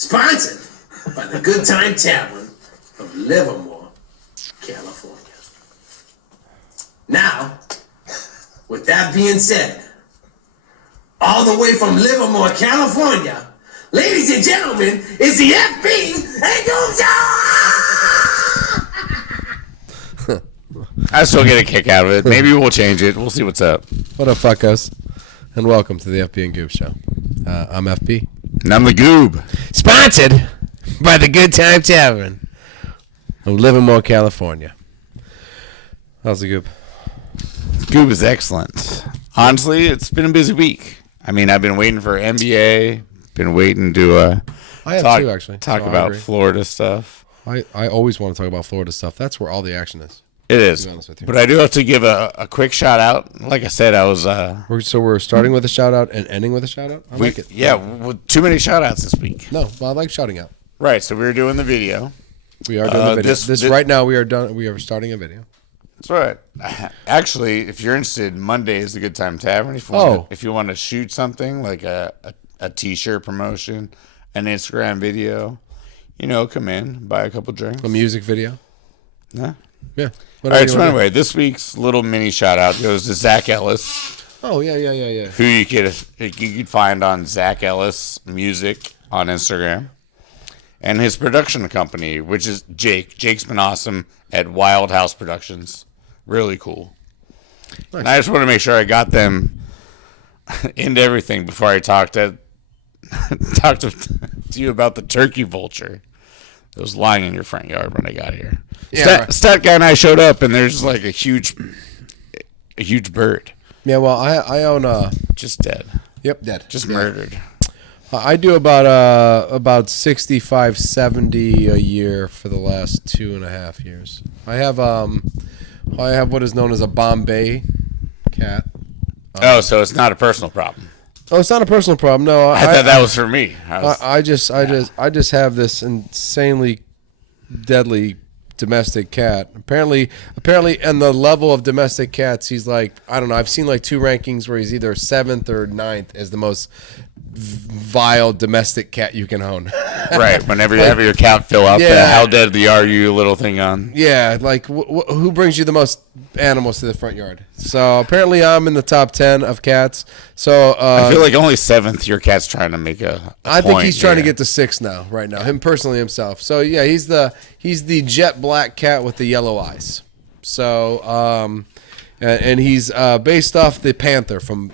Sponsored by the Good Time Tavern of Livermore, California. Now, with that being said, all the way from Livermore, California, ladies and gentlemen, it's the FB and GOOB Show! I still get a kick out of it. Maybe we'll change it. We'll see what's up. What up, fuckos? And welcome to the FB and GOOB Show. I'm FB. And I'm the Goob. Sponsored by the Good Time Tavern of Livermore, California. How's the Goob? Goob is excellent. Honestly, it's been a busy week. I mean, I've been waiting for NBA. Been waiting to I have too, actually. Talk about Florida stuff. I always want to talk about Florida stuff. That's where all the action is. It is. But I do have to give a quick shout out. Like I said, I was... So we're starting with a shout out and ending with a shout out? I like it. Yeah, too many shout outs this week. No, well, I like shouting out. Right, so we were doing the video. We are doing the video. Right now we are done. We are starting a video. That's right. Actually, if you're interested, Monday is the Good Time Tavern. If you want to shoot something like a T-shirt promotion, an Instagram video, come in, buy a couple drinks. A music video. Yeah. Yeah. All right, so anyway, this week's little mini shout-out goes to Zach Ellis. Oh, yeah. Who you could find on Zach Ellis Music on Instagram. And his production company, which is Jake. Jake's been awesome at Wild House Productions. Really cool. Nice. And I just want to make sure I got them into everything before I talk to you about the turkey vulture that was lying in your front yard when I got here. Yeah, Stat guy and I showed up, and there's like a huge bird. Yeah, well, I own just dead. Yep, dead. Just murdered. I do about 65, 70 a year for the last 2.5 years. I have what is known as a Bombay cat. So it's not a personal problem. Oh, it's not a personal problem. No, I thought that was for me. I just have this insanely deadly domestic cat. Apparently, and the level of domestic cats, he's like, I don't know. I've seen like 2 rankings where he's either 7th or 9th as the most vile domestic cat you can own. Right. Whenever you have your count fill out, the how deadly are you little thing on. Yeah. Like who brings you the most animals to the front yard? So apparently I'm in the top 10 of cats. So I feel like only 7th your cat's trying to make a I think he's trying to get to 6 now, right now. Him personally himself. So yeah, he's the jet black cat with the yellow eyes. So and he's based off the panther from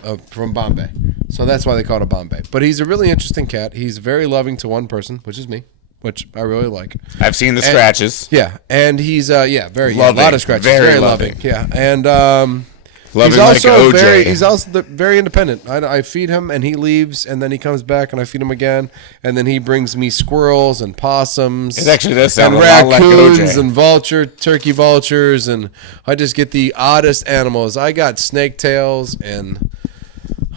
Bombay. So that's why they call it a Bombay. But he's a really interesting cat. He's very loving to one person, which is me, which I really like. I've seen the scratches. Yeah, and he's very loving. A lot of scratches. Very loving. Yeah, and loving he's also like OJ. He's also very independent. I feed him, and he leaves, and then he comes back, and I feed him again, and then he brings me squirrels and possums. It actually does sound and a lot like raccoons OJ. and turkey vultures, and I just get the oddest animals. I got snake tails and.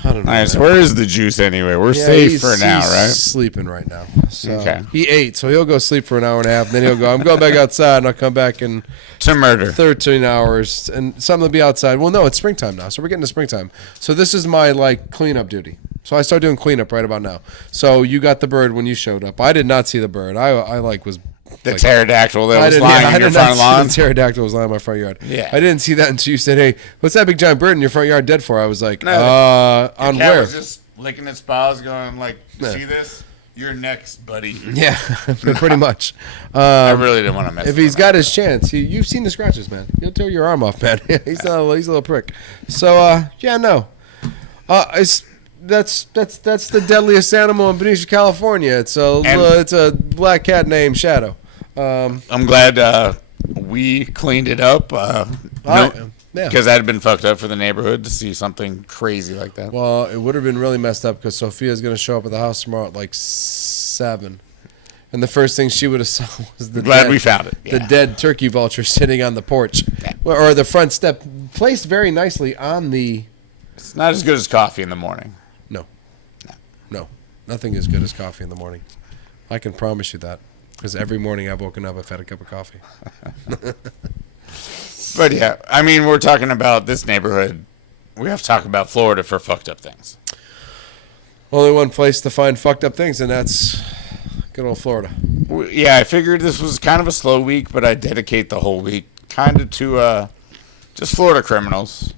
I don't know. Nice. Where is the juice anyway? We're safe for now, right? He's sleeping right now. So okay. He ate, so he'll go sleep for an hour and a half, and then he'll go, I'm going back outside, and I'll come back in to murder 13 hours, and something will be outside. Well, no, it's springtime now, so we're getting to springtime. So this is my, cleanup duty. So I start doing cleanup right about now. So you got the bird when you showed up. I did not see the bird. I was... The pterodactyl that was lying in your front lawn? The pterodactyl was lying in my front yard. Yeah. I didn't see that until you said, hey, what's that big giant bird in your front yard dead for? I was like, no, on cat where? Was just licking its paws going see this? You're next, buddy. Yeah, pretty much. I really didn't want to mess with him. If he's got his chance, you've seen the scratches, man. He'll tear your arm off, man. He's a little prick. So, no. That's the deadliest animal in Benicia, California. It's a black cat named Shadow. I'm glad we cleaned it up. Because that had been fucked up for the neighborhood to see something crazy like that. Well, it would have been really messed up because Sophia's going to show up at the house tomorrow at 7. And the first thing she would have saw was we found it. The dead turkey vulture sitting on the porch. Or the front step, placed very nicely on the... It's not as good as coffee in the morning. No. Nothing as good as coffee in the morning. I can promise you that. Because every morning I've woken up, I've had a cup of coffee. But yeah, I mean, we're talking about this neighborhood. We have to talk about Florida for fucked up things. Only one place to find fucked up things, and that's Good old Florida. Yeah, I figured this was kind of a slow week, but I dedicate the whole week kind of to just Florida criminals.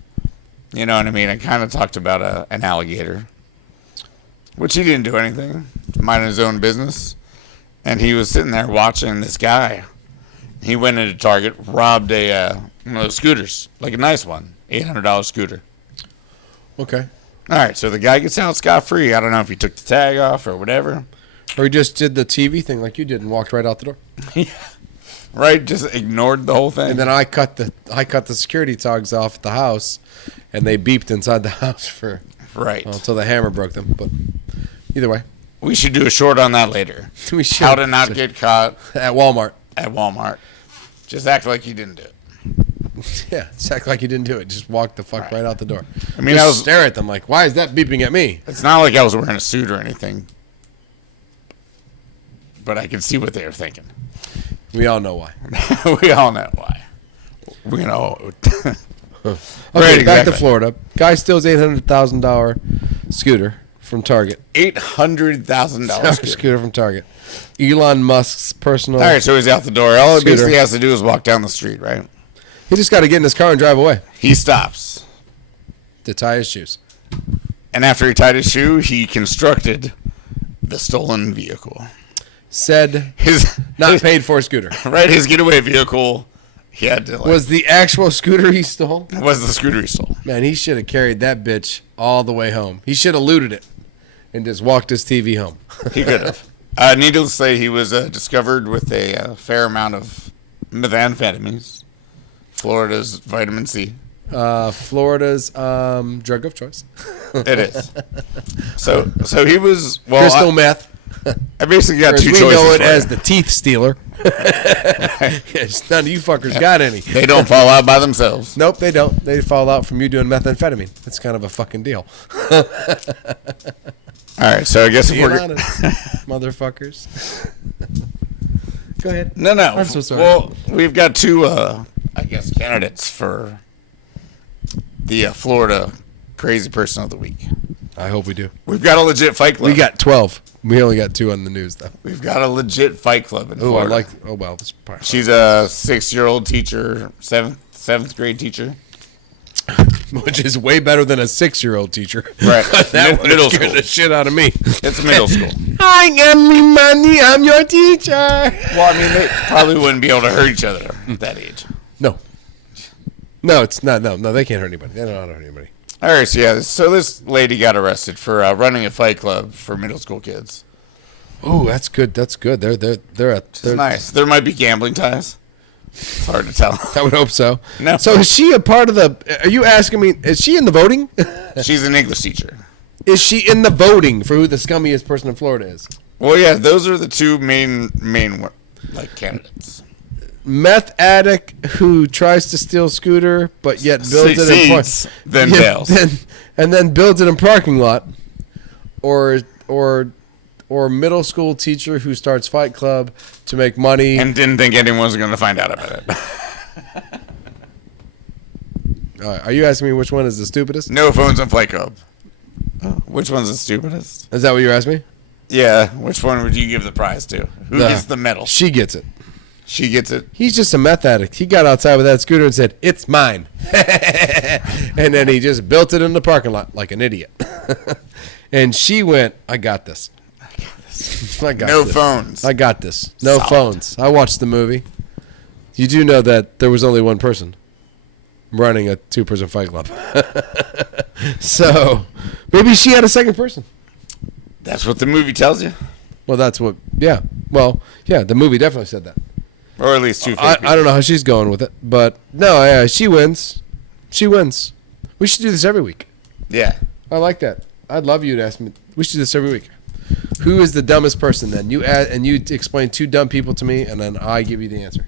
You know what I mean? I kind of talked about an alligator, which he didn't do anything, minding his own business. And he was sitting there watching this guy. He went into Target, robbed one of those scooters, like a nice one, $800 scooter. Okay. All right, so the guy gets out scot-free. I don't know if he took the tag off or whatever. Or he just did the TV thing like you did and walked right out the door. Right, just ignored the whole thing. And then I cut the security tags off at the house, and they beeped inside the house for until the hammer broke them. But either way, we should do a short on that later. We should. How to not get caught at Walmart. At Walmart, just act like you didn't do it. Yeah, just act like you didn't do it. Just walk the fuck right out the door. I mean, just stare at them like, why is that beeping at me? It's not like I was wearing a suit or anything, but I can see what they were thinking. We all know why. We all know why. We know. Okay, back to Florida. Guy steals $800,000 scooter from Target. $800,000 scooter from Target. Elon Musk's personal. All right, so he's out the door. All it scooter. basically has to do is walk down the street, right? He just got to get in his car and drive away. He stops to tie his shoes. And after he tied his shoe, he constructed the stolen vehicle. Said his paid for scooter. Right, his getaway vehicle. He had to was the actual scooter he stole? Was the scooter he stole? Man, he should have carried that bitch all the way home. He should have looted it and just walked his TV home. He could have. Needless to say, he was discovered with a fair amount of methamphetamines. Florida's vitamin C. Florida's drug of choice. It is. So he was crystal meth. I basically got two choices. We know it as the teeth stealer. Yes, none of you fuckers got any. They don't fall out by themselves. Nope, they don't. They fall out from you doing methamphetamine. That's kind of a fucking deal. All right, so I guess if we're honest, motherfuckers. Go ahead. No. I'm so sorry. Well, we've got two, I guess, candidates for the Florida Crazy Person of the Week. I hope we do. We've got a legit fight club. We got 12. We only got 2 on the news, though. We've got a legit fight club in Florida. Well. This She's a 6-year-old teacher, seventh grade teacher. Which is way better than a 6-year-old teacher. Right. That middle scared school. the shit out of me. It's middle school. I got me money. I'm your teacher. Well, I mean, they probably wouldn't be able to hurt each other at that age. No, it's not. No, they can't hurt anybody. They don't know how to hurt anybody. All right, so this lady got arrested for running a fight club for middle school kids. Oh, that's good. That's good. They're nice. There might be gambling ties. It's hard to tell. I would hope so. No. So is she a part of the? Are you asking me? Is she in the voting? She's an English teacher. Is she in the voting for who the scummiest person in Florida is? Well, yeah, those are the two main like candidates. Meth addict who tries to steal scooter but yet builds it in then bails. And then builds it in parking lot, or middle school teacher who starts fight club to make money and didn't think anyone was going to find out about it. Are you asking me which one is the stupidest? No phones on fight club. Which one's the stupidest? Is that what you're asking me? Yeah. Which one would you give the prize to? Who gets the medal? She gets it. She gets it. He's just a meth addict. He got outside with that scooter and said, "It's mine," and then he just built it in the parking lot like an idiot. And she went, "I got this. I got no this. phones. I got this. No Solid. phones." I watched the movie. You do know that there was only one person running a 2-person fight club. So maybe she had a second person. That's what the movie tells you. Well, that's what. Yeah. Well, yeah. The movie definitely said that. Or at least 2 I don't know how she's going with it, but no, yeah, she wins. She wins. We should do this every week. Yeah. I like that. I'd love you to ask me. We should do this every week. Who is the dumbest person then? You add, and you explain 2 dumb people to me, and then I give you the answer.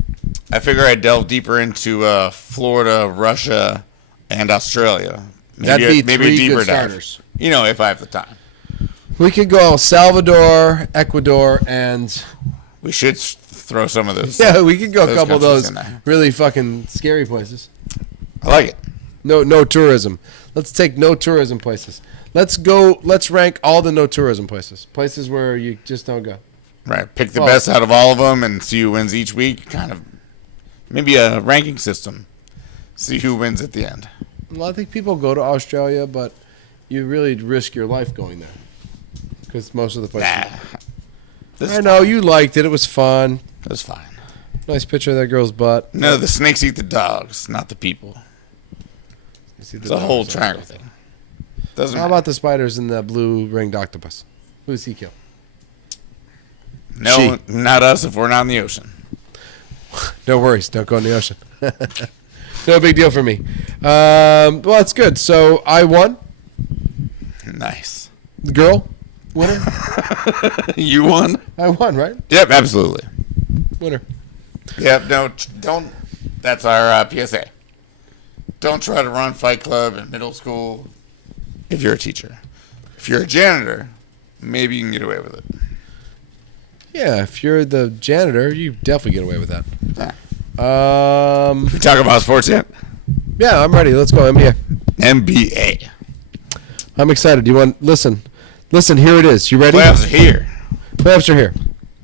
I figure I'd delve deeper into Florida, Russia, and Australia. That'd be maybe 3 deeper good dive. starters. You know, if I have the time. We could go El Salvador, Ecuador, and We should throw some of those. yeah, we could go a couple of countries those in there. really fucking scary places. I like it. No tourism. Let's take no tourism places. Let's rank all the no tourism places. Places where you just don't go. Right. Pick the best out of all of them and see who wins each week. Kind of maybe a ranking system. See who wins at the end. Well, I think people go to Australia, but you really risk your life going there. Because most of the places. I know, you liked it. It was fun. It was fine. Nice picture of that girl's butt. No, the snakes eat the dogs, not the people. It's a whole triangle thing. How about the spiders and the blue ringed octopus? Who does he kill? No, not us if we're not in the ocean. No worries. Don't go in the ocean. No big deal for me. Well, it's good. So I won. Nice. The girl? Winner? You won? I won, right? Yep, absolutely. Winner. Yep, don't. That's our PSA. Don't try to run Fight Club in middle school if you're a teacher. If you're a janitor, maybe you can get away with it. Yeah, if you're the janitor, you definitely get away with that. Yeah. We talk about sports yet? Yeah, I'm ready. Let's go, NBA. NBA. I'm excited. You want listen? Listen, here it is. You ready? Playoffs are here. Playoffs are here.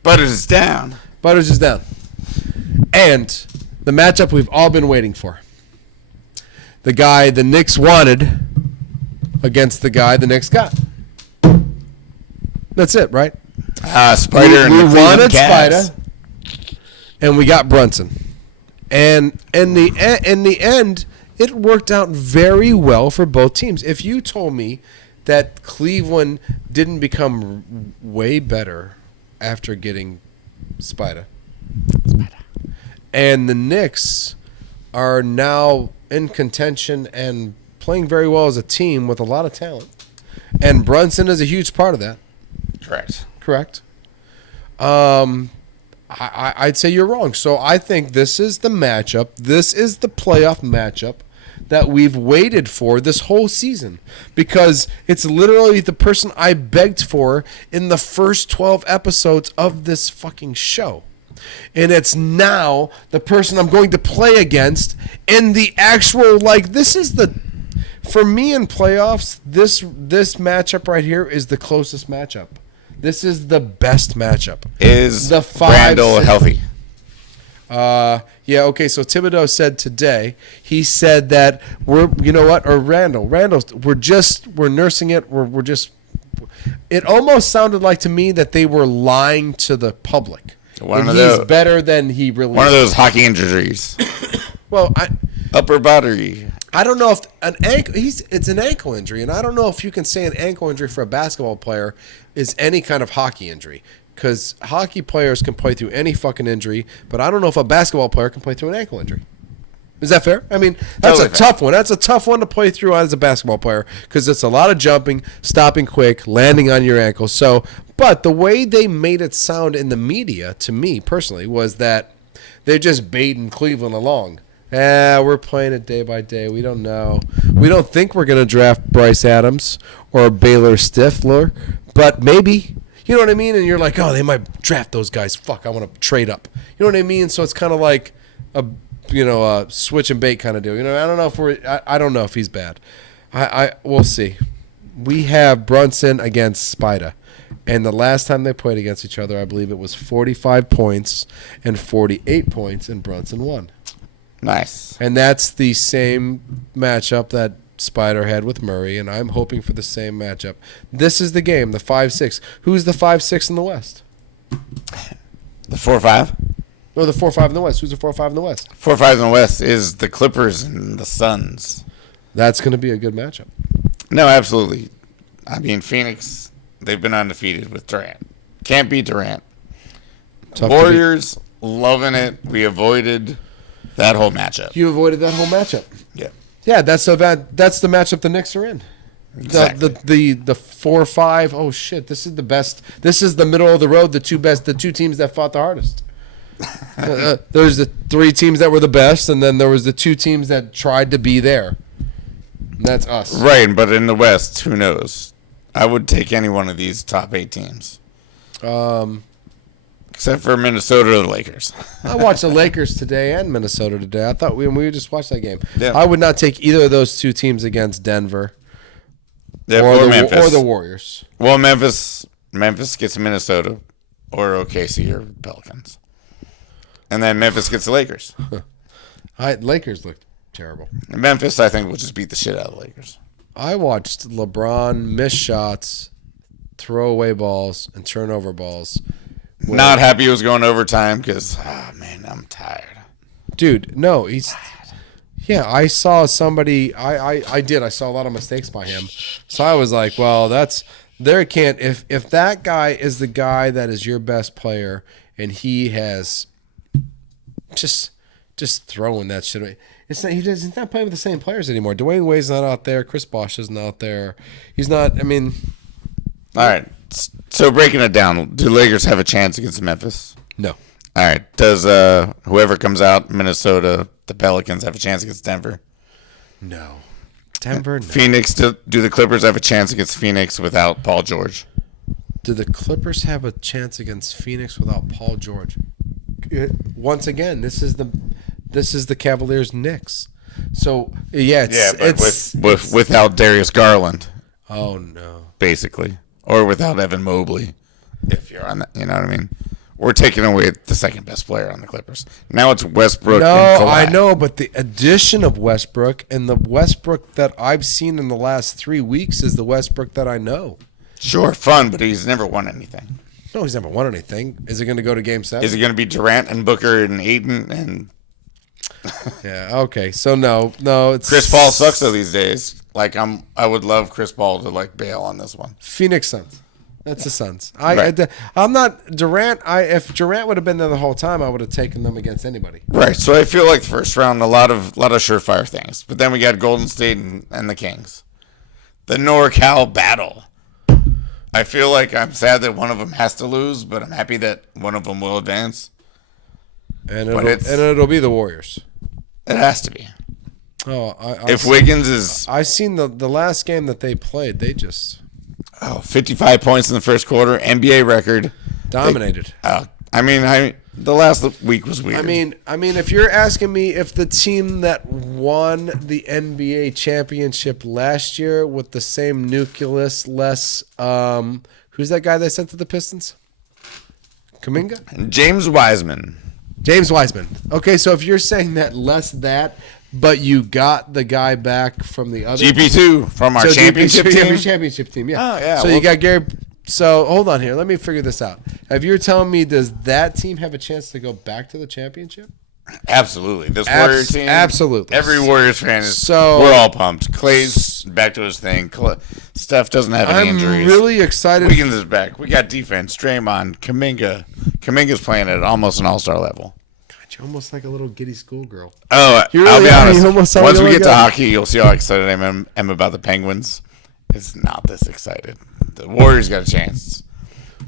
Butters is down. Butters is down. And the matchup we've all been waiting for. The guy the Knicks wanted against the guy the Knicks got. That's it, right? Spider and we the wanted Cavs. Spider, and we got Brunson. And in the end, it worked out very well for both teams. If you told me that Cleveland didn't become way better after getting Spider, and the Knicks are now in contention and playing very well as a team with a lot of talent, and Brunson is a huge part of that. Correct. I'd say you're wrong. So I think this is the matchup. This is the playoff matchup that we've waited for this whole season, because it's literally the person I begged for in the first 12 episodes of this fucking show. And it's now the person I'm going to play against in the actual, like, this is the, for me in playoffs, this matchup right here is the closest matchup. This is the best matchup. Is the Randall healthy? Yeah, okay, so Thibodeau said today, he said that Randall, we're nursing it, we're just, it almost sounded like to me that they were lying to the public. He's better than he really is. One of those hockey injuries. Well, upper body. I don't know if it's an ankle injury, and I don't know if you can say an ankle injury for a basketball player is any kind of hockey injury, because hockey players can play through any fucking injury, but I don't know if a basketball player can play through an ankle injury. Is that fair? I mean, that's totally a tough one. That's a tough one to play through as a basketball player, because it's a lot of jumping, stopping quick, landing on your ankle. So, but the way they made it sound in the media, to me personally, was that they're just baiting Cleveland along. We're playing it day by day. We don't know. We don't think we're going to draft Bryce Adams or Baylor Stifler, but maybe. You know what I mean? And you're like, oh, they might draft those guys. Fuck, I want to trade up. You know what I mean? So it's kind of like a switch and bait kind of deal. I don't know I don't know if he's bad. We'll see. We have Brunson against Spida. And the last time they played against each other, I believe it was 45 points and 48 points, and Brunson won. Nice. And that's the same matchup that Spider had with Murray, and I'm hoping for the same matchup. This is the game, the 5-6. Who's the 5-6 in the West? The 4-5? No, the 4-5 in the West. Who's the 4-5 in the West? 4-5 in the West is the Clippers and the Suns. That's going to be a good matchup. No, absolutely. I mean, Phoenix, they've been undefeated with Durant. Can't beat Durant. Warriors, loving it. We avoided that whole matchup. You avoided that whole matchup. Yeah. Yeah, that's the matchup the Knicks are in. Exactly. The 4-5. Oh shit! This is the best. This is the middle of the road. The two teams that fought the hardest. There's the three teams that were the best, and then there was the two teams that tried to be there. And that's us. Right, but in the West, who knows? I would take any one of these top 8 teams. Except for Minnesota or the Lakers. I watched the Lakers today and Minnesota today. I thought we just watched that game. Yeah. I would not take either of those two teams against Denver or Memphis. Or the Warriors. Well, Memphis gets Minnesota. or OKC or Pelicans. And then Memphis gets the Lakers. Lakers looked terrible. And Memphis, I think, will just beat the shit out of the Lakers. I watched LeBron miss shots, throw away balls, and turnover balls. Not happy it was going overtime because, man, I'm tired. Dude, no, he's... Yeah, I saw somebody... I did. I saw a lot of mistakes by him. So I was like, well, that's... There can't... If that guy is the guy that is your best player and he has just throwing that shit away... He's not playing with the same players anymore. Dwayne Wade's not out there. Chris Bosh isn't out there. He's not... I mean... All right. So breaking it down, do Lakers have a chance against Memphis? No. All right. Does whoever comes out, Minnesota, the Pelicans, have a chance against Denver? No. Denver, no. Phoenix, do the Clippers have a chance against Phoenix without Paul George? Do the Clippers have a chance against Phoenix without Paul George? Once again, this is the Cavaliers Knicks. So it's without Darius Garland. Oh no. Basically. Or without Evan Mobley. If you're on that, you know what I mean? We're taking away the second best player on the Clippers. Now it's Westbrook and Kawhi. I know, but the addition of Westbrook and the Westbrook that I've seen in the last 3 weeks is the Westbrook that I know. Sure, fun, but he's never won anything. No, he's never won anything. Is it going to go to Game 7? Is it going to be Durant and Booker and Aiden and... Yeah, okay. So no, it's... Chris Paul sucks though these days. Like I would love Chris Paul to like bail on this one. Phoenix Suns. That's the Suns. Right. I'm not Durant. If Durant would have been there the whole time, I would have taken them against anybody. Right. So I feel like the first round, a lot of surefire things. But then we got Golden State and the Kings, the NorCal battle. I feel like I'm sad that one of them has to lose, but I'm happy that one of them will advance. And it'll be the Warriors. It has to be. Oh, if Wiggins is... I seen the last game that they played. They just... 55 points in the first quarter. NBA record. Dominated. The last week was weird. I mean, if you're asking me if the team that won the NBA championship last year with the same nucleus, less... who's that guy they sent to the Pistons? Kuminga? James Wiseman. Okay, so if you're saying that less that... But you got the guy back from the other GP2 from our championship team. Yeah. Oh yeah. So you got Gary. So hold on here. Let me figure this out. If you're telling me, does that team have a chance to go back to the championship? Absolutely. This Warrior team. Absolutely. Every Warriors fan is. So we're all pumped. Clay's back to his thing. Steph doesn't have any injuries. I'm really excited. Wiggins is back. We got defense. Draymond, Kuminga. Kuminga's playing at almost an all-star level. You're almost like a little giddy schoolgirl. Oh, I'll be honest. Once we get to hockey, you'll see how excited I am about the Penguins. It's not this excited. The Warriors got a chance.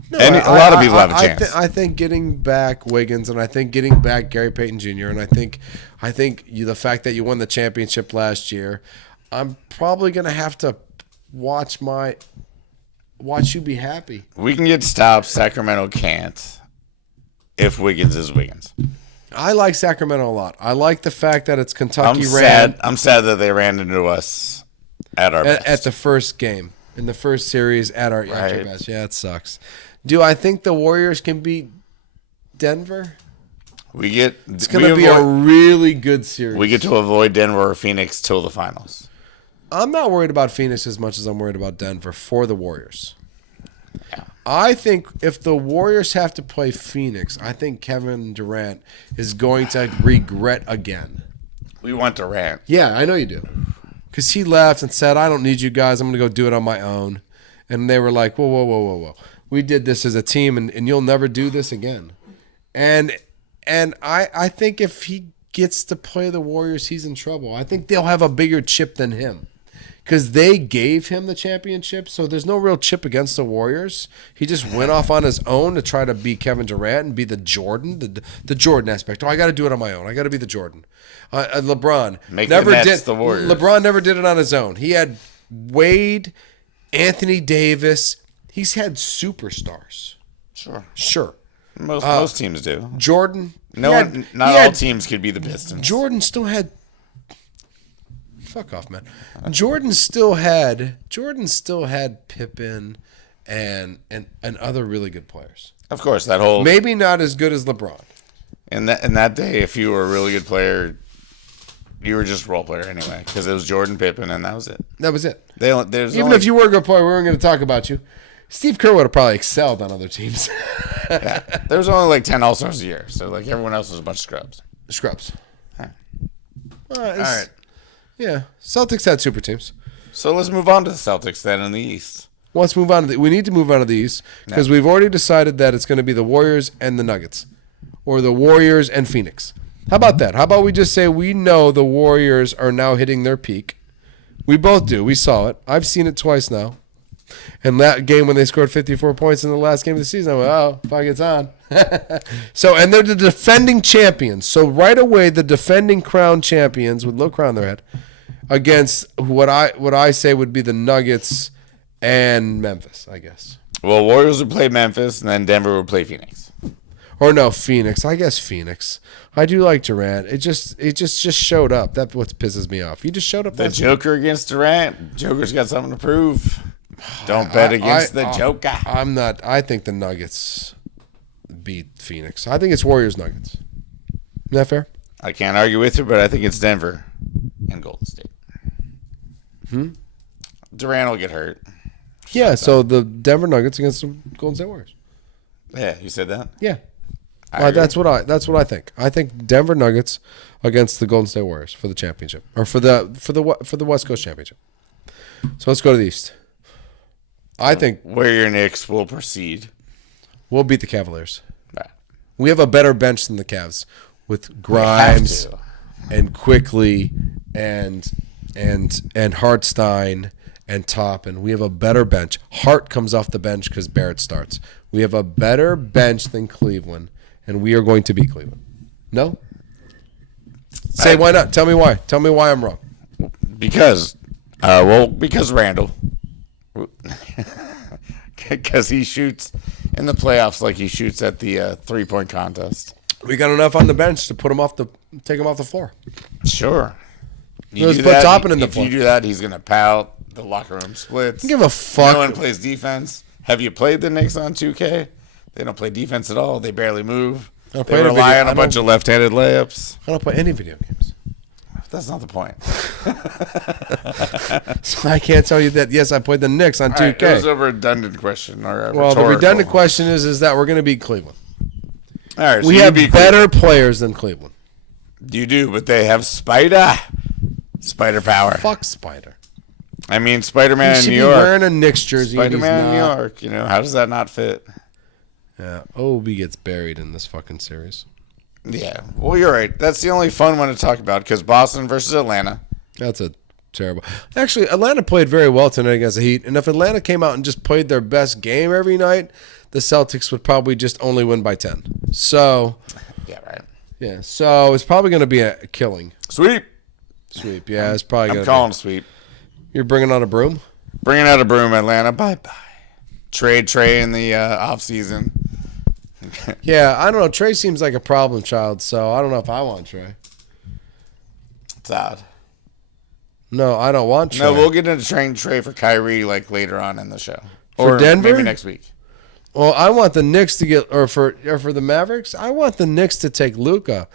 No, and a lot of people have a chance. I think getting back Wiggins, and I think getting back Gary Payton Jr., and I think the fact that you won the championship last year, I'm probably gonna have to watch you be happy. We can get stopped. Sacramento can't. If Wiggins is Wiggins. I like Sacramento a lot. I like the fact that it's Kentucky I'm sad that they ran into us at our best. At the first game. In the first series at our best. Yeah, it sucks. Do I think the Warriors can beat Denver? It's going to be a really good series. We get to avoid Denver or Phoenix till the finals. I'm not worried about Phoenix as much as I'm worried about Denver for the Warriors. Yeah. I think if the Warriors have to play Phoenix, I think Kevin Durant is going to regret again. We want Durant. Yeah, I know you do. Because he left and said, I don't need you guys. I'm going to go do it on my own. And they were like, whoa. We did this as a team, and you'll never do this again. And I think if he gets to play the Warriors, he's in trouble. I think they'll have a bigger chip than him. Because they gave him the championship, so there's no real chip against the Warriors. He just went off on his own to try to be Kevin Durant and be the Jordan, the Jordan aspect. Oh, I got to do it on my own. I got to be the Jordan. LeBron LeBron never did it on his own. He had Wade, Anthony Davis. He's had superstars. Sure. Most teams do. Jordan. Not all teams could be the Pistons. Jordan still had. Fuck off, man. Jordan still had Pippen and other really good players. Of course, that whole Maybe not as good as LeBron. in that day, if you were a really good player, you were just a role player anyway, because it was Jordan, Pippen, and that was it. That was it. Even If you were a good player, we weren't going to talk about you. Steve Kerr would have probably excelled on other teams. there was only like 10 All-Stars a year, so like everyone else was a bunch of scrubs. Scrubs. Huh. All right. Yeah. Celtics had super teams. So let's move on to the Celtics then in the East. Let's move on. We need to move on to the East because we've already decided that it's going to be the Warriors and the Nuggets, or the Warriors and Phoenix. How about that? How about we just say we know the Warriors are now hitting their peak. We both do. We saw it. I've seen it twice now. And that game when they scored 54 points in the last game of the season, I went, oh, fuck, it's on. And they're the defending champions. So right away, the defending crown champions with no crown on their head against what I say would be the Nuggets and Memphis, I guess. Well, Warriors would play Memphis, and then Denver would play Phoenix. Or no, Phoenix. I guess Phoenix. I do like Durant. It just showed up. That's what pisses me off. He just showed up. The Joker against Durant. Joker's got something to prove. Don't bet against the Joker. I'm not. I think the Nuggets beat Phoenix. I think it's Warriors Nuggets. Isn't that fair? I can't argue with you, but I think it's Denver and Golden State. Durant will get hurt. Yeah. So the Denver Nuggets against the Golden State Warriors. Yeah, you said that? Yeah. I That's what I think. I think Denver Nuggets against the Golden State Warriors for the championship, or for the West Coast championship. So let's go to the East. I think where your Knicks will proceed. We'll beat the Cavaliers. Right. We have a better bench than the Cavs with Grimes and Quickly and Hartstein and Toppin. We have a better bench. Hart comes off the bench because Barrett starts. We have a better bench than Cleveland, and we are going to beat Cleveland. No? Say why not. Tell me why. Tell me why I'm wrong. Because Randall. Because he shoots in the playoffs like he shoots at the 3-point contest. We got enough on the bench to take him off the floor. Sure. Let's put Toppin in the floor. If you do that, he's going to pout. The locker room splits. Give a fuck. No one plays defense. Have you played the Knicks on 2K? They don't play defense at all. They barely move. They rely on a bunch of left-handed layups. I don't play any video games. That's not the point. So I can't tell you that, yes, I played the Knicks on 2K. Right, it was a redundant question. Well, the redundant question is that we're going to beat Cleveland. All right, so we have better players than Cleveland. You do, but they have Spider power. Fuck Spider. I mean, Spider-Man in New York. He should be wearing a Knicks jersey. Spider-Man in New York. You know, how does that not fit? Yeah, Obi gets buried in this fucking series. Yeah, well, you're right. That's the only fun one to talk about because Boston versus Atlanta. That's a terrible. Actually, Atlanta played very well tonight against the Heat, and if Atlanta came out and just played their best game every night, the Celtics would probably just only win by 10. So, yeah, right. Yeah, so it's probably going to be a killing. Sweep. Yeah, it's probably going to be. I'm calling sweep. You're bringing out a broom? Bringing out a broom, Atlanta. Bye-bye. Trade Trey in the offseason. Yeah, I don't know. Trey seems like a problem child, so I don't know if I want Trey. It's odd. No, I don't want Trey. No, we'll get into trade Trey for Kyrie like later on in the show. For Denver? Maybe next week. Well, I want the Knicks to get, or for the Mavericks, I want the Knicks to take Luka.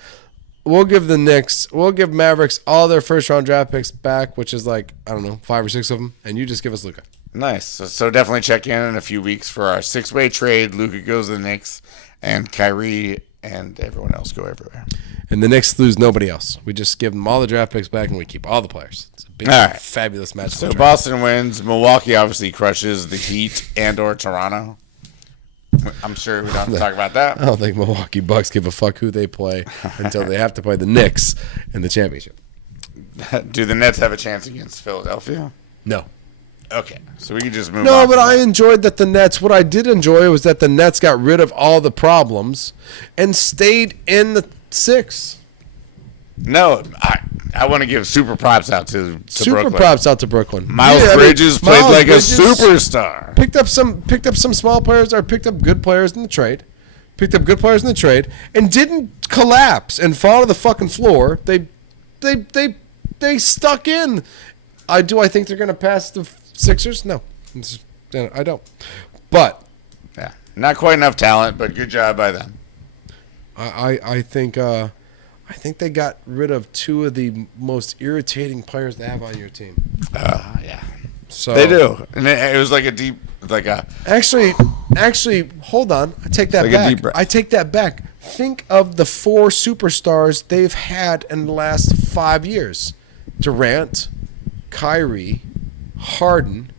We'll give Mavericks all their first-round draft picks back, which is like, I don't know, 5 or 6 of them, and you just give us Luka. Nice. So definitely check in a few weeks for our 6-way trade. Luka goes to the Knicks, and Kyrie and everyone else go everywhere. And the Knicks lose nobody else. We just give them all the draft picks back, and we keep all the players. It's a big, fabulous match. So Boston wins. Milwaukee obviously crushes the Heat and/or Toronto. I'm sure we don't have to talk about that. I don't think Milwaukee Bucks give a fuck who they play until they have to play the Knicks in the championship. Do the Nets have a chance against Philadelphia? No. Okay, so we can just move on. No, but I enjoyed that the Nets, what I did enjoy was that the Nets got rid of all the problems and stayed in the 6. No, I want to give super props out to Brooklyn. Props out to Brooklyn. Miles Bridges played like a superstar. Picked up some small players, or picked up good players in the trade. And didn't collapse and fall to the fucking floor. They stuck in. I think they're going to pass the Sixers? No. I don't. But Not quite enough talent, but good job by them. I think they got rid of two of the most irritating players to have on your team. Yeah. So They do. And it was like a deep, Actually, hold on. I take that Like a deep back. breath. I take that back. Think of the 4 superstars they've had in the last 5 years: Durant, Kyrie, Harden,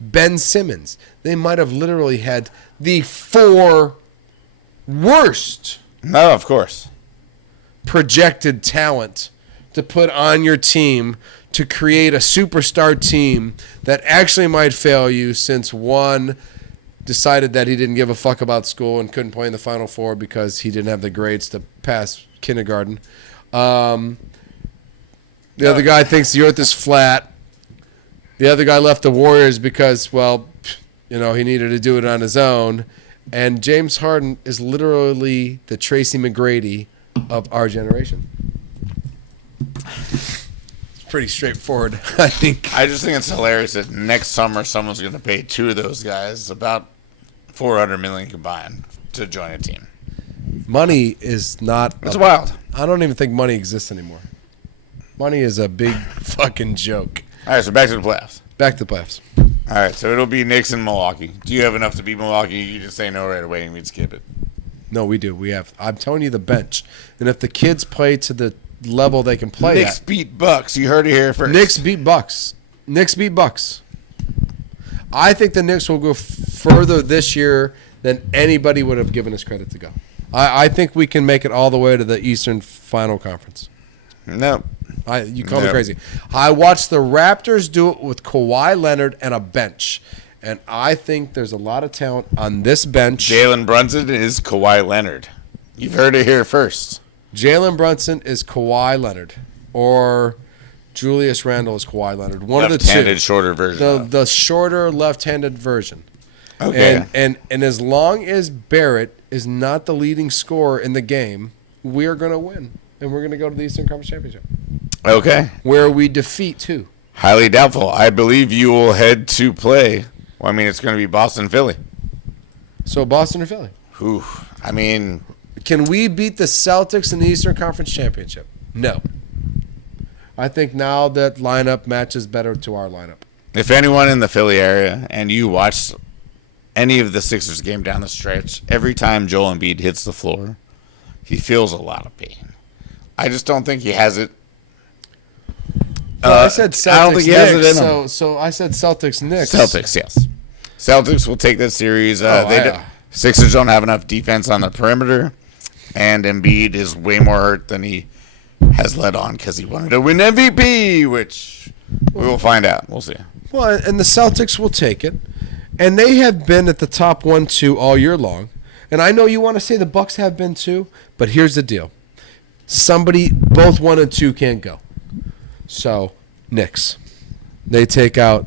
Ben Simmons. They might have literally had the 4 worst no, of course. projected talent to put on your team to create a superstar team that actually might fail you, since one decided that he didn't give a fuck about school and couldn't play in the Final Four because he didn't have the grades to pass kindergarten. The other guy thinks the earth is flat. The other guy left the Warriors because, well, he needed to do it on his own. And James Harden is literally the Tracy McGrady of our generation. It's pretty straightforward, I think. I just think it's hilarious that next summer someone's going to pay 2 of those guys about $400 million combined to join a team. Money is not... It's wild. I don't even think money exists anymore. Money is a big fucking joke. All right, so back to the playoffs. Back to the playoffs. All right, so it'll be Knicks and Milwaukee. Do you have enough to beat Milwaukee? You just say no right away and we'd skip it. No, we do. We have. I'm telling you, the bench. And if the kids play to the level they can play Knicks at... beat Bucks. You heard it here first. Knicks beat Bucks. Knicks beat Bucks. I think the Knicks will go further this year than anybody would have given us credit to go. I think we can make it all the way to the Eastern Final Conference. No. You call me crazy. I watched the Raptors do it with Kawhi Leonard and a bench. And I think there's a lot of talent on this bench. Jalen Brunson is Kawhi Leonard. You've heard it here first. Jalen Brunson is Kawhi Leonard. Or Julius Randle is Kawhi Leonard. One of the two. Left-handed, shorter version. The shorter left-handed version. Okay. And as long as Barrett is not the leading scorer in the game, we're going to win. And we're going to go to the Eastern Conference Championship. Okay. Where we defeat who? Highly doubtful. I believe you will head to play. Well, I mean, it's going to be Boston, Philly. So Boston or Philly? Whew. I mean... Can we beat the Celtics in the Eastern Conference Championship? No. I think now that lineup matches better to our lineup. If anyone in the Philly area and you watch any of the Sixers game down the stretch, every time Joel Embiid hits the floor, he feels a lot of pain. I just don't think he has it. I said Celtics. I don't think he has it in him. So I said Celtics Knicks. Celtics, yes. Celtics will take that series. Sixers don't have enough defense on the perimeter, and Embiid is way more hurt than he has let on because he wanted to win MVP, which we will find out. We'll see. Well, and the Celtics will take it, and they have been at the top 1-2 all year long. And I know you want to say the Bucks have been too, but here's the deal: both 1 and 2 can't go. So, Knicks. They take out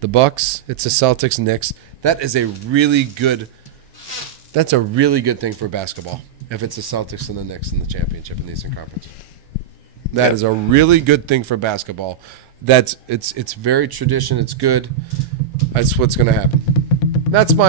the Bucks. It's a Celtics Knicks. That's a really good thing for basketball. If it's the Celtics and the Knicks in the championship in the Eastern Conference. That is a really good thing for basketball. It's very tradition. It's good. That's what's going to happen. That's where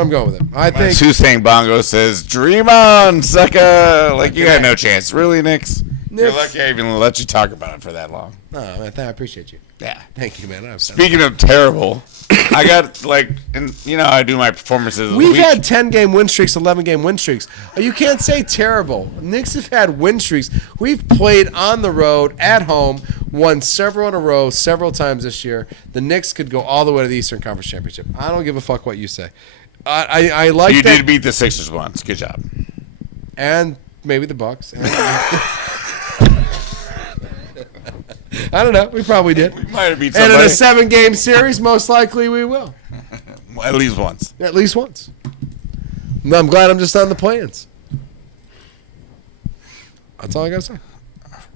I'm going with it. I think Hussein Bongo says, "Dream on, sucker!" Like you had no chance, really, Knicks. You're lucky I even let you talk about it for that long. Oh, man, I appreciate you. Yeah. Thank you, man. Speaking of terrible, I got I do my performances. We've had 10-game win streaks, 11-game win streaks. You can't say terrible. Knicks have had win streaks. We've played on the road, at home, won several in a row, several times this year. The Knicks could go all the way to the Eastern Conference Championship. I don't give a fuck what you say. I like you that. You did beat the Sixers once. Good job. And maybe the Bucks. I don't know. We probably did. We might have beat somebody. And in a 7-game series, most likely we will. At least once. At least once. No, I'm glad I'm just on the plans. That's all I got to say.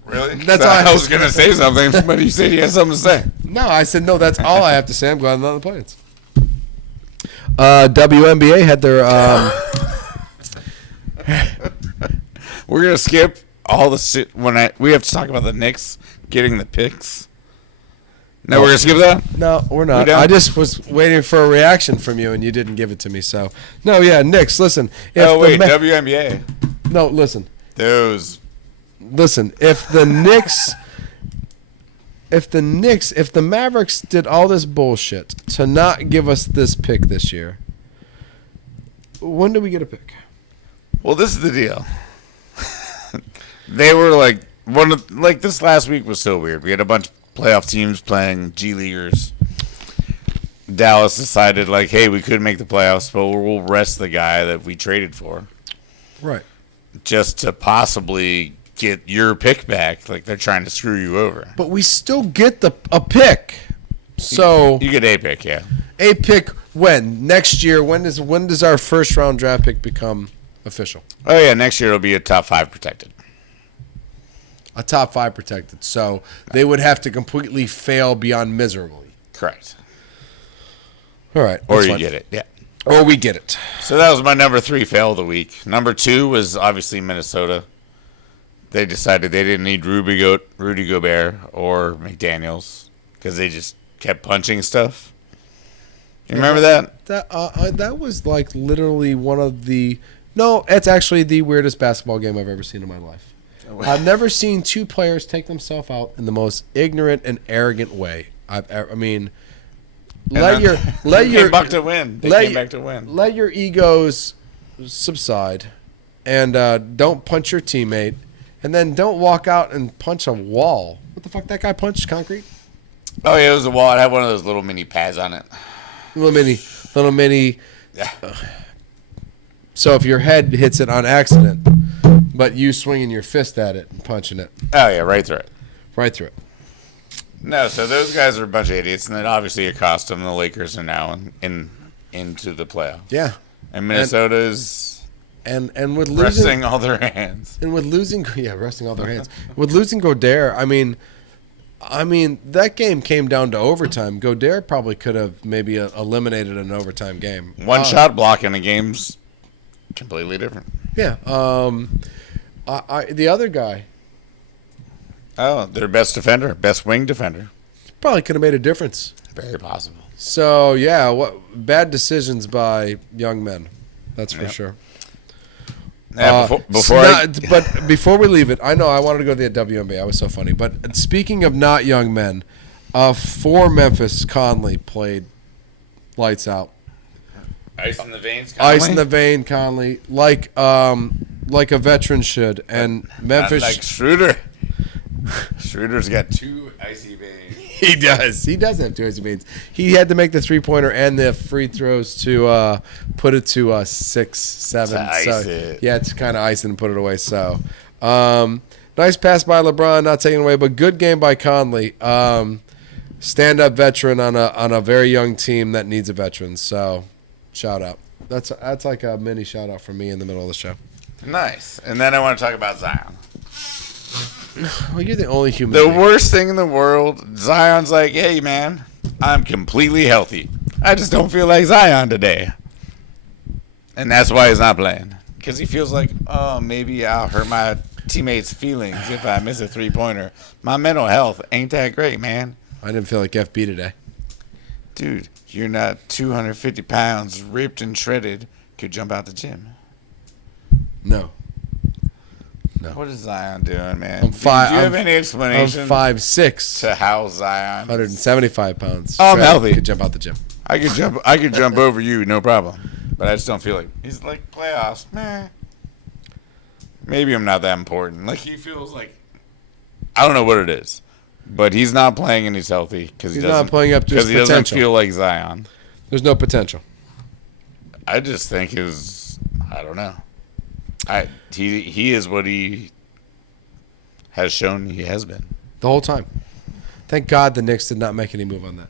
Really? That's all I was going to say something, but you said you had something to say. No, I said, no, that's all I have to say. I'm glad I'm on the plans. WNBA had their... We're going to skip all the shit. We have to talk about the Knicks getting the picks. No, we're going to skip that? No, we're not. We don't? I just was waiting for a reaction from you, and you didn't give it to me. So, no, yeah, Knicks, listen. Oh, wait, WNBA. No, listen. Those. Listen, if the Mavericks did all this bullshit to not give us this pick this year, when do we get a pick? Well, this is the deal. They were like this last week was so weird. We had a bunch of playoff teams playing G Leaguers. Dallas decided hey, we could make the playoffs, but we'll rest the guy that we traded for. Right. Just to possibly get your pick back. Like they're trying to screw you over. But we still get a pick. So you get a pick, yeah. A pick when? Next year, when does our first round draft pick become official? Oh yeah, next year it'll be a top 5 protected. A top 5 protected. So they would have to completely fail beyond miserably. Correct. All right. Or you get it, yeah. Or we get it. So that was my number 3 fail of the week. Number 2 was obviously Minnesota. They decided they didn't need Rudy Gobert or McDaniels because they just kept punching stuff. You remember that? That was like literally one of the... No, it's actually the weirdest basketball game I've ever seen in my life. I've never seen 2 players take themselves out in the most ignorant and arrogant way. Let your came back to win. They came back to win. Let your egos subside, and don't punch your teammate, and then don't walk out and punch a wall. What the fuck? That guy punched concrete? Oh yeah, it was a wall. It had one of those little mini pads on it. Little mini. Yeah. So if your head hits it on accident, but you swinging your fist at it and punching it. Oh yeah, right through it. Right through it. No, so those guys are a bunch of idiots, and then obviously it cost them. The Lakers are now into the playoffs. Yeah. And Minnesota's and with losing resting all their hands. And with losing, resting all their hands. With losing Gobert, I mean that game came down to overtime. Gobert probably could have maybe eliminated an overtime game. One shot block in a game's completely different. Yeah. The other guy. Oh, their best wing defender. Probably could have made a difference. Very possible. So, yeah, bad decisions by young men. That's for sure. Yeah, but before we leave it, I know I wanted to go to the WNBA. I was so funny. But speaking of not young men, for Memphis, Conley played lights out. Ice in the veins, Conley? Ice in the vein, Conley. Like a veteran should. And Memphis... Not like Schroeder. Schroeder's got 2 icy veins. He does. He does have 2 icy veins. He had to make the 3-pointer and the free throws to put it to 6, 7. To ice it. Yeah, it's kind of ice and put it away. So, nice pass by LeBron, not taken away, but good game by Conley. Stand-up veteran on a very young team that needs a veteran. So, shout out. That's like a mini shout out from me in the middle of the show. Nice. And then I want to talk about Zion. Well, you're the only human. The worst thing in the world. Zion's like, hey man, I'm completely healthy. I just don't feel like Zion today. And that's why he's not playing. Because he feels like, oh, maybe I'll hurt my teammates' feelings if I miss a 3-pointer. My mental health ain't that great, man. I didn't feel like FB today. Dude, you're not 250 pounds, ripped and shredded, could jump out the gym. No. What is Zion doing, man? I'm five. Do you have any explanation? I'm 5'6", to how Zion 175 pounds. Oh, I'm healthy. Could jump out the gym. I could jump over you, no problem. But I just don't feel like he's like playoffs, man. Maybe I'm not that important. Like he feels like I don't know what it is, but he's not playing and he's healthy because he's not playing up to his potential. Because he doesn't feel like Zion. There's no potential. I just think I don't know. He is what he has shown he has been. The whole time. Thank God the Knicks did not make any move on that.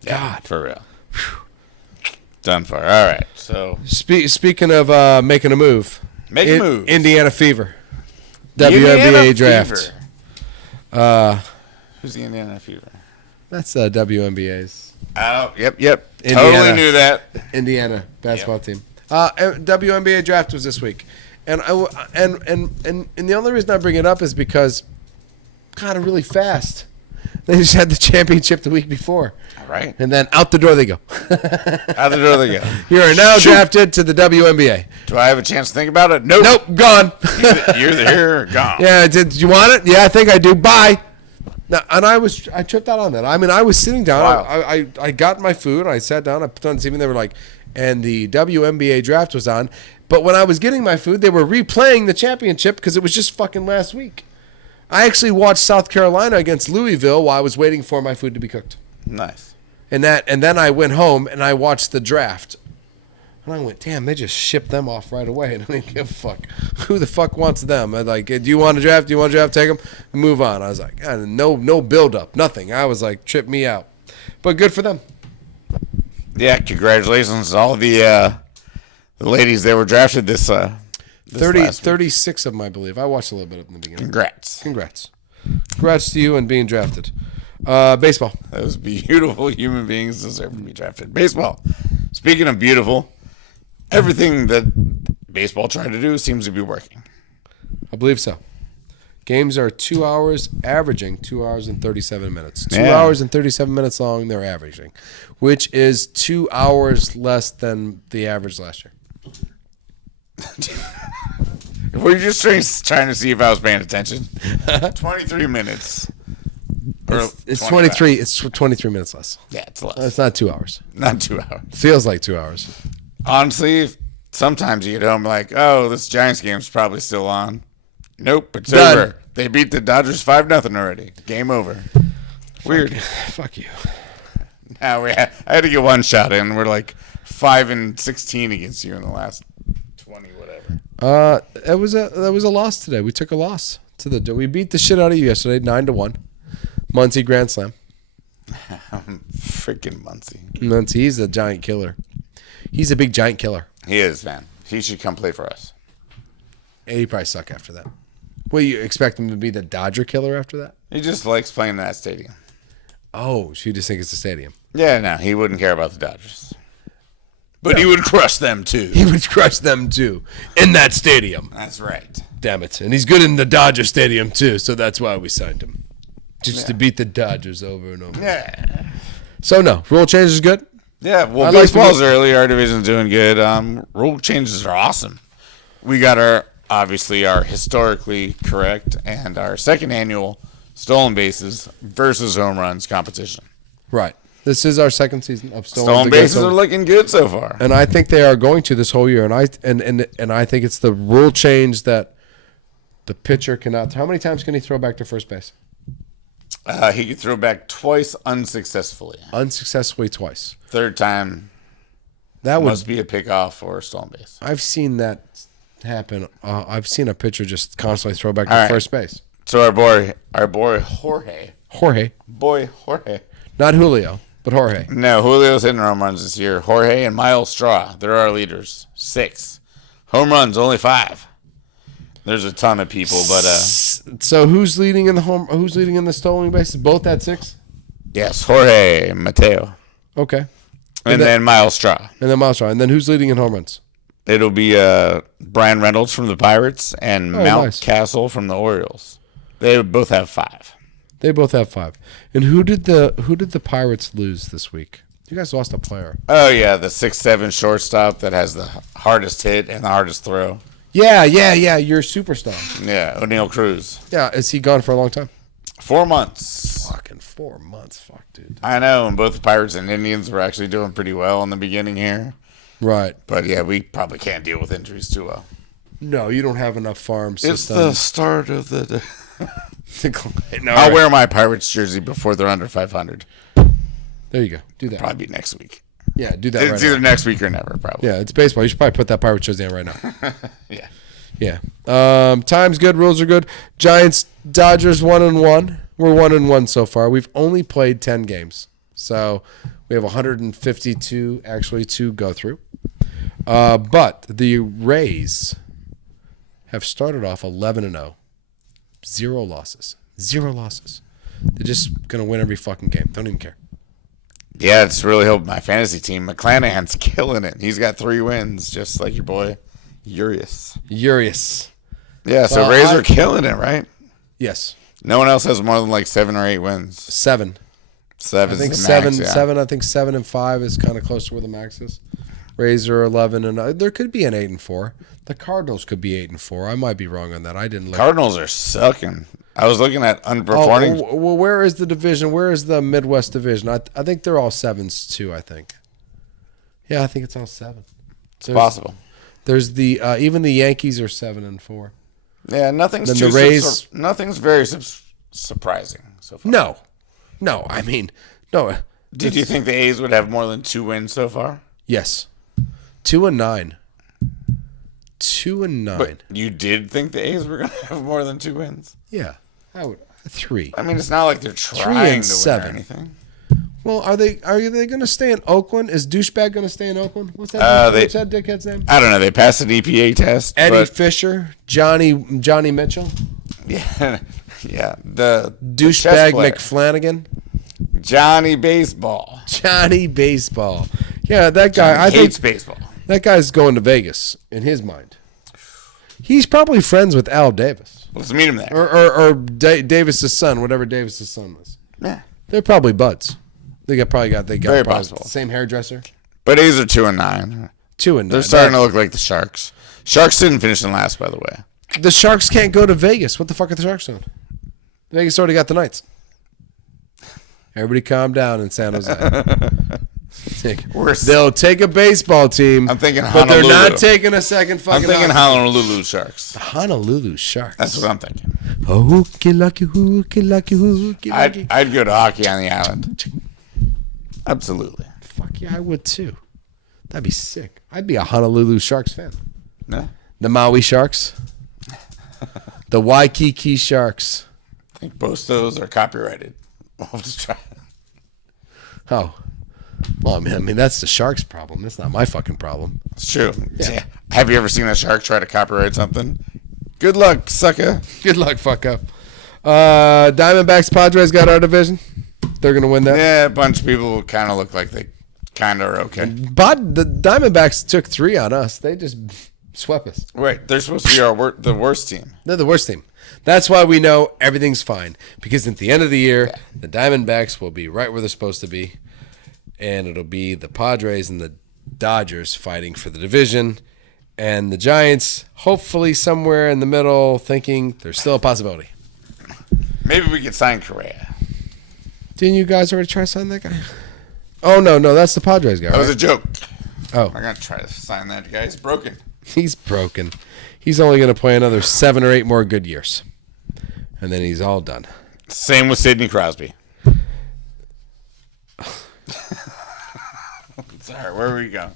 Yeah, God. For real. Done for. All right. So speaking of making a move. Make a move. Indiana Fever. WNBA draft. Who's the Indiana Fever? That's WNBA's. Oh, yep. Indiana, totally knew that. Indiana basketball team. WNBA draft was this week. And the only reason I bring it up is because, God, really fast. They just had the championship the week before. All right. And then out the door they go. Out the door they go. You are now drafted to the WNBA. Do I have a chance to think about it? Nope. Nope, gone. You're here, gone. Yeah, did you want it? Yeah, I think I do. Bye. No, and I tripped out on that. I mean, I was sitting down. Wow. I got my food. I sat down. I put on the TV. And they were like, and the WNBA draft was on. But when I was getting my food, they were replaying the championship because it was just fucking last week. I actually watched South Carolina against Louisville while I was waiting for my food to be cooked. Nice. And then I went home and I watched the draft. And I went, damn, they just shipped them off right away. And I didn't give a fuck. Who the fuck wants them? I'm like, do you want to draft? Do you want to draft? Take them. Move on. I was like, no build up, nothing. I was like, trip me out. But good for them. Yeah, congratulations to all the ladies that were drafted this 36 of them, I believe. I watched a little bit in the beginning. Congrats. Congrats to you and being drafted. Baseball. Those beautiful human beings deserve to be drafted. Baseball. Speaking of beautiful, everything that baseball tried to do seems to be working. I believe so. Games are 2 hours, averaging 2 hours and 37 minutes. 2 Yeah. hours and 37 minutes long, they're averaging, which is 2 hours less than the average last year. Were you just trying to see if I was paying attention? 23 minutes. It's 23. It's 23 minutes less. Yeah, it's less. It's not 2 hours. Not 2 hours. Feels like 2 hours. Honestly, sometimes you get home like, oh, this Giants game's probably still on. Nope, it's Done. over. They beat the Dodgers 5-0 already. Game over. Weird. Fuck you. Now I had to get one shot in. We're like 5-16 against you in the last 20, whatever. That was a loss today. We took a loss we beat the shit out of you yesterday, 9-1. Muncie grand slam. Freaking Muncie. Muncie, he's a giant killer. He's a big giant killer. He is, man. He should come play for us. And he'd probably suck after that. Well, you expect him to be the Dodger killer after that? He just likes playing in that stadium. Oh, so you just think it's the stadium? Yeah, no, he wouldn't care about the Dodgers. But he would crush them, too. He would crush them, too, in that stadium. That's right. Damn it. And he's good in the Dodger stadium, too, so that's why we signed him. Just to beat the Dodgers over and over. Yeah. So, no, rule change is good? Yeah, well, I like baseball's the- early. Our division's doing good. Rule changes are awesome. We got our historically correct and our second annual stolen bases versus home runs competition. Right. This is our second season of Stolen bases are looking good so far. And I think they are going to this whole year. And I think it's the rule change that the pitcher cannot. How many times can he throw back to first base? He could throw back twice unsuccessfully. Unsuccessfully twice. Third time That must be a pickoff or a stolen base. I've seen that happen. I've seen a pitcher just constantly throw back to All right. first base. So our boy Jorge. Jorge. Not Julio, but Jorge. No, Julio's hitting home runs this year. Jorge and Miles Straw, they're our leaders. 6. Home runs, only 5. There's a ton of people, but So who's leading in the stolen bases? Both at 6? yes, Jorge Mateo. Okay. And then Miles Straw. And then Miles Straw. And then who's leading in home runs? It'll be Brian Reynolds from the Pirates and Mount nice. Castle from the Orioles. They both have 5. They both have 5. And who did the Pirates lose this week? You guys lost a player. Oh yeah, the 6'7" shortstop that has the hardest hit and the hardest throw. Yeah. You're a superstar. Yeah, O'Neal Cruz. Yeah. Is he gone for a long time? 4 months. Fucking 4 months. Fuck, dude. I know, and both the Pirates and Indians were actually doing pretty well in the beginning here. Right. But yeah, we probably can't deal with injuries too well. No, you don't have enough farm It's the systems. start of the. No, I'll right. wear my Pirates jersey before they're under 500. There you go. Do that. Probably next week. Yeah, do that It's right either now. next week or never, probably. Yeah, it's baseball. You should probably put that Pirates jersey on right now. Yeah. Yeah. Time's good. Rules are good. Giants, Dodgers 1-1. We're 1-1 so far. We've only played 10 games. So we have 152 actually to go through. But the Rays have started off 11-0. 0 losses. 0 losses. They're just going to win every fucking game. Don't even care. Yeah, it's really helped my fantasy team. McClanahan's killing it. He's got 3 wins, just like your boy, Urias. Urias. Yeah, so Well, Rays are killing it, right? Yes. No one else has more than like 7 or 8 wins. 7. Seven. I think is the 7. max, yeah. 7. I think 7 and 5 is kind of close to where the max is. Rays are 11 and there could be an 8 and 4. The Cardinals could be 8 and 4. I might be wrong on that. I didn't look. Cardinals are sucking. I was looking at underperforming. Well, where is the division? Where is the Midwest division? I think they're all 7s too. I think. Yeah, I think it's all 7. It's possible. There's the even the Yankees are 7 and 4. Yeah, nothing's Then too the Rays. nothing's very surprising so far. No. I mean, no. Did you think the A's would have more than 2 wins so far? Yes, 2 and 9. 2 and 9. But you did think the A's were going to have more than 2 wins? Yeah, I would 3. I mean, it's not like they're 3 trying and to 7. win or anything. Well, are they going to stay in Oakland? Is douchebag going to stay in Oakland? What's that? What's that dickhead's name? I don't know. They passed an EPA test. Eddie but, Fisher, Johnny Mitchell, yeah, the douchebag chess player. McFlanagan, Johnny Baseball. Johnny Baseball. Yeah, that guy. Johnny hates baseball. That guy's going to Vegas in his mind. He's probably friends with Al Davis. Let's meet him there. Or Davis's son, whatever Davis's son was. Yeah. They're probably buds. They got Very probably possible. the same hairdresser. But A's are 2 and 9. 2 and 9. They're starting to look like the Sharks. Sharks didn't finish in last, by the way. The Sharks can't go to Vegas. What the fuck are the Sharks doing? Vegas already got the Knights. Everybody calm down in San Jose. They'll take a baseball team. I'm thinking but Honolulu. they're not taking a second fucking. I'm thinking hockey. Honolulu Sharks. The Honolulu Sharks. That's what I'm thinking. Oh, hooky lucky, hooky lucky, hooky lucky. I'd go to hockey on the island. Absolutely. Fuck yeah, I would too. That'd be sick. I'd be a Honolulu Sharks fan. Yeah. The Maui Sharks. The Waikiki Sharks. I think both those are copyrighted. We'll have to try. Oh. Well, I mean, that's the Sharks' problem. That's not my fucking problem. It's true. Yeah. Have you ever seen a shark try to copyright something? Good luck, sucker. Good luck, fuck up. Diamondbacks, Padres got our division. They're going to win that. Yeah, a bunch of people kind of look like they kind of are okay. But the Diamondbacks took 3 on us. They just swept us. Right. They're supposed to be the worst team. They're the worst team. That's why we know everything's fine. Because at the end of the year, the Diamondbacks will be right where they're supposed to be. And it'll be the Padres and the Dodgers fighting for the division. And the Giants, hopefully somewhere in the middle, thinking there's still a possibility. Maybe we could sign Correa. Didn't you guys already try to sign that guy? Oh, no, that's the Padres guy. That was a joke. Oh. I'm going to try to sign that guy. He's broken. He's broken. He's only going to play another 7 or 8 more good years. And then he's all done. Same with Sidney Crosby. Sorry, where are we going?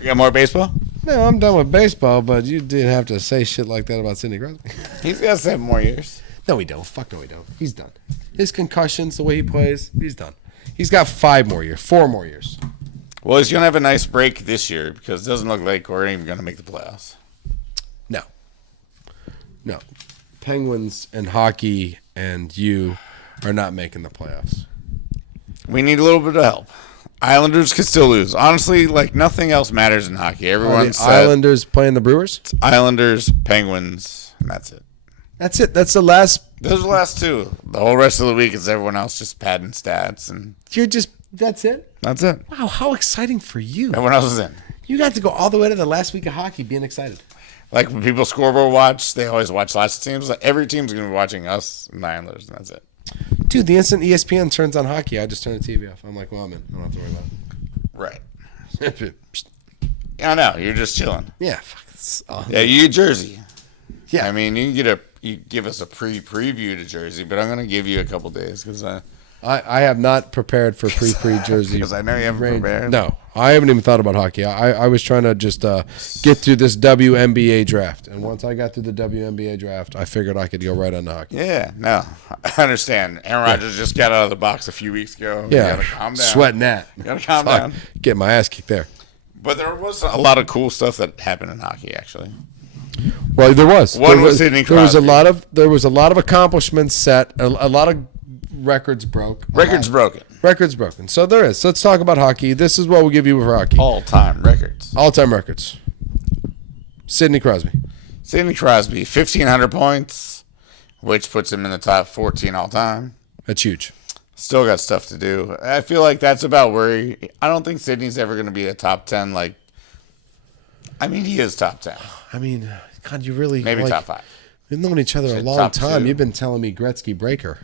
You got more baseball? No, I'm done with baseball, but you didn't have to say shit like that about Sidney Crosby. He's got 7 more years. No, we don't. Fuck no, we don't. He's done. His concussions, the way he plays, he's done. He's got 5 more years, 4 more years. Well, he's going to have a nice break this year because it doesn't look like we're even going to make the playoffs. No. Penguins and hockey and you are not making the playoffs. We need a little bit of help. Islanders could still lose. Honestly, like nothing else matters in hockey. Everyone's Islanders playing the Brewers? Islanders, Penguins, and that's it. That's it. That's the last. Those are the last 2. The whole rest of the week is everyone else just padding stats, and That's it? that's it. Wow, how exciting for you. Everyone else is in. You got to go all the way to the last week of hockey being excited. Like when people scoreboard watch, they always watch lots of teams. Like every team's going to be watching us and the Islanders, and that's it. Dude, the instant ESPN turns on hockey, I just turn the TV off. I'm like, well, I'm in. I don't have to worry about Right. it. I know. You're just chilling. Yeah. Fuck, Yeah, you get Jersey. Yeah. I mean, you give us a preview to Jersey, but I'm going to give you a couple days because I have not prepared for pre Jersey. Because I know you haven't prepared. No, I haven't even thought about hockey. I was trying to just get through this WNBA draft. And once I got through the WNBA draft, I figured I could go right on to hockey. Yeah, no, I understand. Aaron Rodgers just got out of the box a few weeks ago. Yeah, you gotta calm down. sweating that. You gotta calm down. Get my ass kicked there. But there was a lot of cool stuff that happened in hockey, actually. Well, there was. One was Sidney There was Crosby. there was a lot of accomplishments set. A lot of records broke. Records broken. Records broken. So there is. So let's talk about hockey. This is what we'll give you for hockey. All-time records. All-time records. Sidney Crosby. Sidney Crosby, 1,500 points, which puts him in the top 14 all time. That's huge. Still got stuff to do. I feel like that's about where I don't think Sydney's ever going to be a top 10. He is top 10. I mean, God, you really Maybe top 5. We've known each other a long top time. 2. You've been telling me Gretzky Breaker.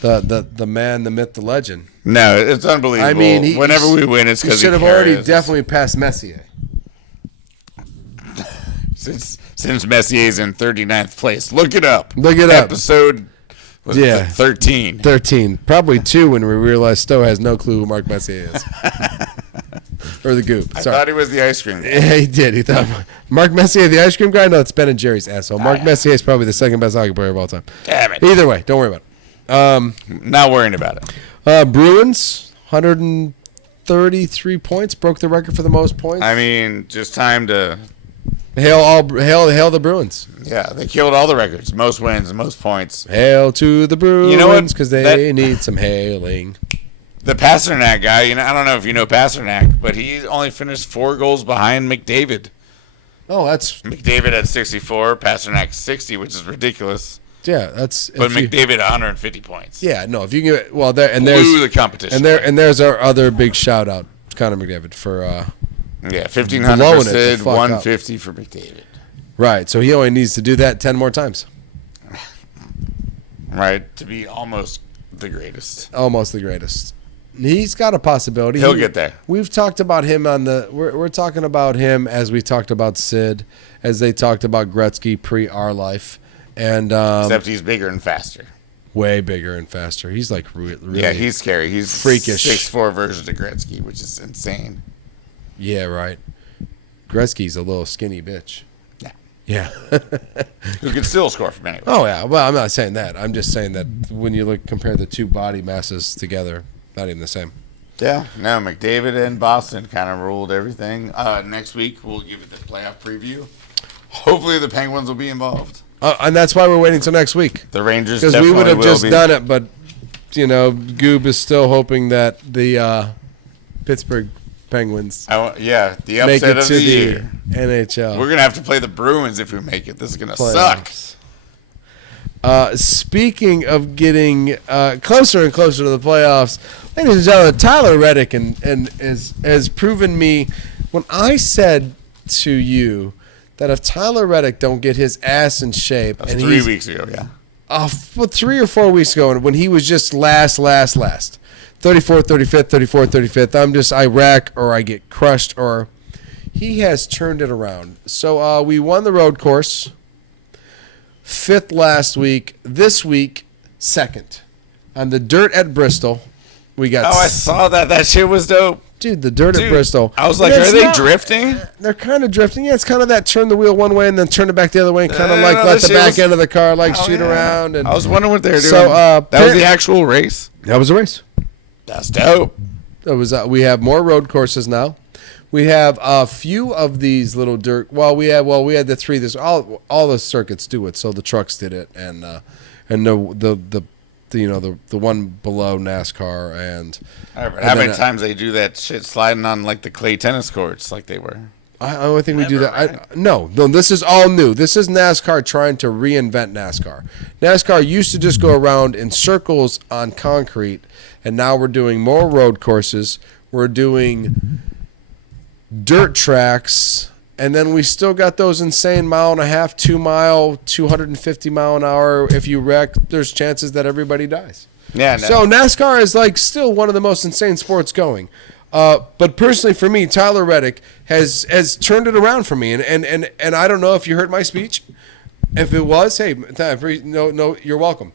The man, the myth, the legend. No, it's unbelievable. I mean, whenever we win, it's because he should have already definitely passed Messier. Since Messier's in 39th place. Look it up. Episode 13. 13. Probably 2 when we realized Stowe has no clue who Mark Messier is. Or the Goop. I Sorry. thought he was the ice cream guy. Yeah, he did. He thought Mark Messier, the ice cream guy? No, it's Ben and Jerry's asshole. Mark Messier is probably the second best hockey player of all time. Damn it. Either way, don't worry about it. Not worrying about it. Bruins, 133 points. Broke the record for the most points. I mean, just time to... Hail the Bruins. Yeah, they killed all the records. Most wins, most points. Hail to the Bruins. You know what? Because they need some hailing. The Pasternak guy, I don't know if you know Pasternak, but he only finished 4 goals behind McDavid. Oh, that's... McDavid at 64, Pasternak 60, which is ridiculous. Yeah, that's... But McDavid 150 points. Yeah, no, if you can get... Well, there's the competition. And there's our other big shout-out, Connor McDavid, for... 1,500 for Sid, 150 for McDavid. Right, so he only needs to do that 10 more times. Right, to be almost the greatest. Almost the greatest. He's got a possibility. He'll get there. We've talked about him on the... We're talking about him as we talked about Sid, as they talked about Gretzky pre our life. And except he's bigger and faster. Way bigger and faster. He's like really... Yeah, he's scary. He's freakish. 6'4" version of Gretzky, which is insane. Yeah, right. Gretzky's a little skinny bitch. Yeah. Who can still score from anywhere. Oh, yeah. Well, I'm not saying that. I'm just saying that when you compare the two body masses together, not even the same. Yeah. No, McDavid and Boston kind of ruled everything. Next week, we'll give it the playoff preview. Hopefully the Penguins will be involved. And that's why we're waiting till next week. The Rangers because definitely we would have just be. done it, but, Goob is still hoping that the Pittsburgh Penguins the make upset it of to the year. NHL. We're going to have to play the Bruins if we make it. This is going to suck. Speaking of getting closer and closer to the playoffs, ladies and gentlemen, Tyler Reddick has proven me when I said to you that if Tyler Reddick don't get his ass in shape, That was 3 weeks ago, yeah. 3 or 4 weeks ago when he was just last. 34th, 35th, 34th, 35th. I wreck or I get crushed or he has turned it around. So we won the road course. 5th last week. This week, 2nd. On the dirt at Bristol, we got... I saw that. That shit was dope. Dude, the dirt at Bristol. I was like, are they drifting? They're kind of drifting. Yeah, it's kind of that turn the wheel one way and then turn it back the other way and kind of let the back end of the car shoot around. And I was wondering what they were doing. So, that was the actual race? That was a race. That's dope. It was. We have more road courses now. We have a few of these little dirt. We had the 3. This all the circuits do it. So the trucks did it, and the one below NASCAR and. All right, how many times they do that shit sliding on the clay tennis courts like they were? I don't think we do that. No, this is all new. This is NASCAR trying to reinvent NASCAR. NASCAR used to just go around in circles on concrete, and now we're doing more road courses. We're doing dirt tracks, and then we still got those insane 1.5 2 mile, 250 mile an hour. If you wreck, there's chances that everybody dies. Yeah. No. So NASCAR is still one of the most insane sports going. But personally, for me, Tyler Reddick has turned it around for me, and I don't know if you heard my speech. If it was, hey, no, you're welcome.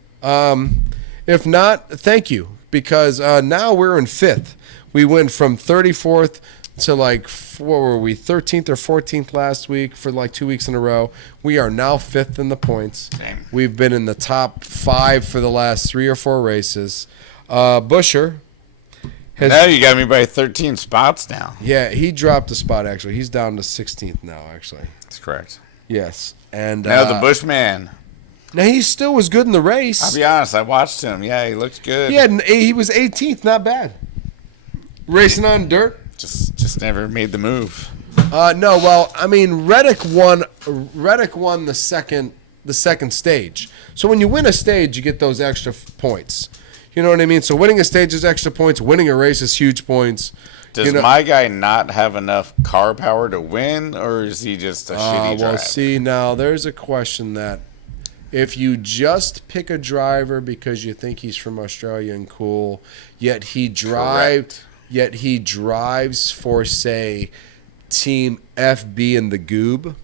If not, thank you, because now we're in 5th. We went from 34th to what were we, 13th or 14th last week for 2 weeks in a row. We are now 5th in the points. Damn. We've been in the top 5 for the last 3 or 4 races. Busher. Now you got me by 13 spots now. Yeah, he dropped a spot, actually. He's down to 16th now, actually. That's correct. Yes. And now the Bushman. Now, he still was good in the race. I'll be honest, I watched him. Yeah, he looked good. He was 18th, not bad. Racing on dirt. Just never made the move. No, well, I mean, Reddick won the second the second stage. So when you win a stage, you get those extra points. You know what I mean? So winning a stage is extra points. Winning a race is huge points. Does my guy not have enough car power to win, or is he just a shitty driver? Well, see, now there's a question that if you just pick a driver because you think he's from Australia and cool, yet he drives for, say, Team FB in the GOOB,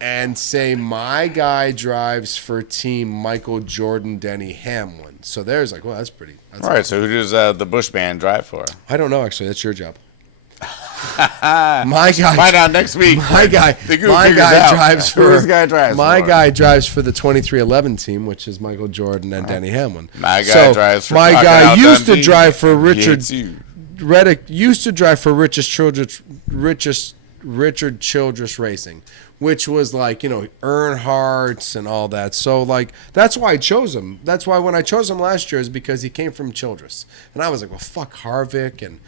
and say my guy drives for Team Michael Jordan Denny Hamlin. So there's like, well, that's pretty. All right, so who does the Bush band drive for? I don't know, actually. That's your job. My guy. Find out next week. My guy drives for. Who guy drives my for? guy drives for the 2311 team, which is Michael Jordan and Denny Hamlin. My guy drives for. My guy used Dundee. to drive for Richard Reddick. Used to drive for Richard Childress Racing, which was like, you know, Earnhardt's and all that. So like that's why I chose him. That's why when I chose him last year is because he came from Childress, and I was like, well, fuck Harvick and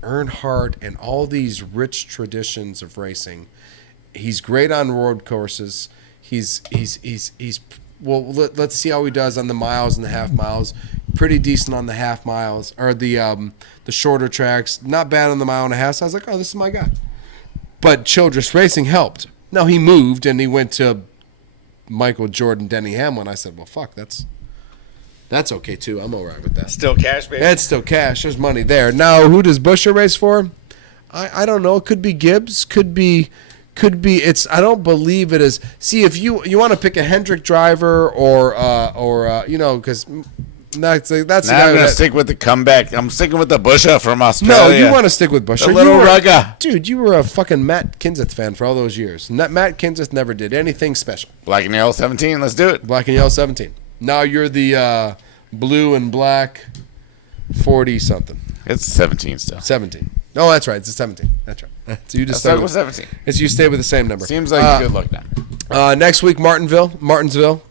Earnhardt and all these rich traditions of racing. He's great on road courses. He's well. Let's see how he does on the miles and the half miles. Pretty decent on the half miles or the shorter tracks. Not bad on the mile and a half. So I was like, oh, this is my guy. But Childress Racing helped. Now he moved and he went to Michael Jordan, Denny Hamlin. I said, well, fuck, that's okay too. I'm all right with that. Still cash, baby. It's still cash. There's money there. Now, who does Buescher race for? I don't know. It could be Gibbs. Could be. It's. I don't believe it is. See, if you want to pick a Hendrick driver or you know, because. That's the guy. I'm going to stick with the comeback. I'm sticking with the Buescher from Australia. No, you want to stick with Buescher. The little rugger. Dude, you were a fucking Matt Kenseth fan for all those years. Matt Kenseth never did anything special. Black and yellow 17. Let's do it. Black and yellow 17. Now you're the blue and black 40-something. It's 17 still. 17. Oh, that's right. It's a 17. That's right. So you just start with 17. It's you stay with the same number. Seems like a good look now. Next week, Martinsville.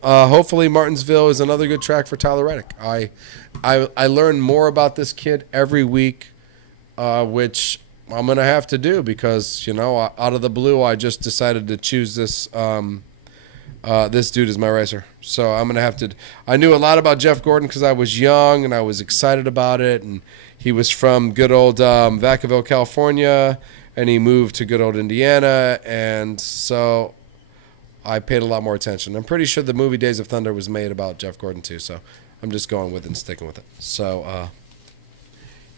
Hopefully, Martinsville is another good track for Tyler Reddick. I learn more about this kid every week, which I'm gonna have to do because, you know, out of the blue, I just decided to choose this this dude as my racer. So I'm gonna have to. I knew a lot about Jeff Gordon because I was young and I was excited about it, and he was from good old Vacaville, California, and he moved to good old Indiana, and so I paid a lot more attention. I'm pretty sure the movie Days of Thunder was made about Jeff Gordon too, so I'm just going with it and sticking with it. So,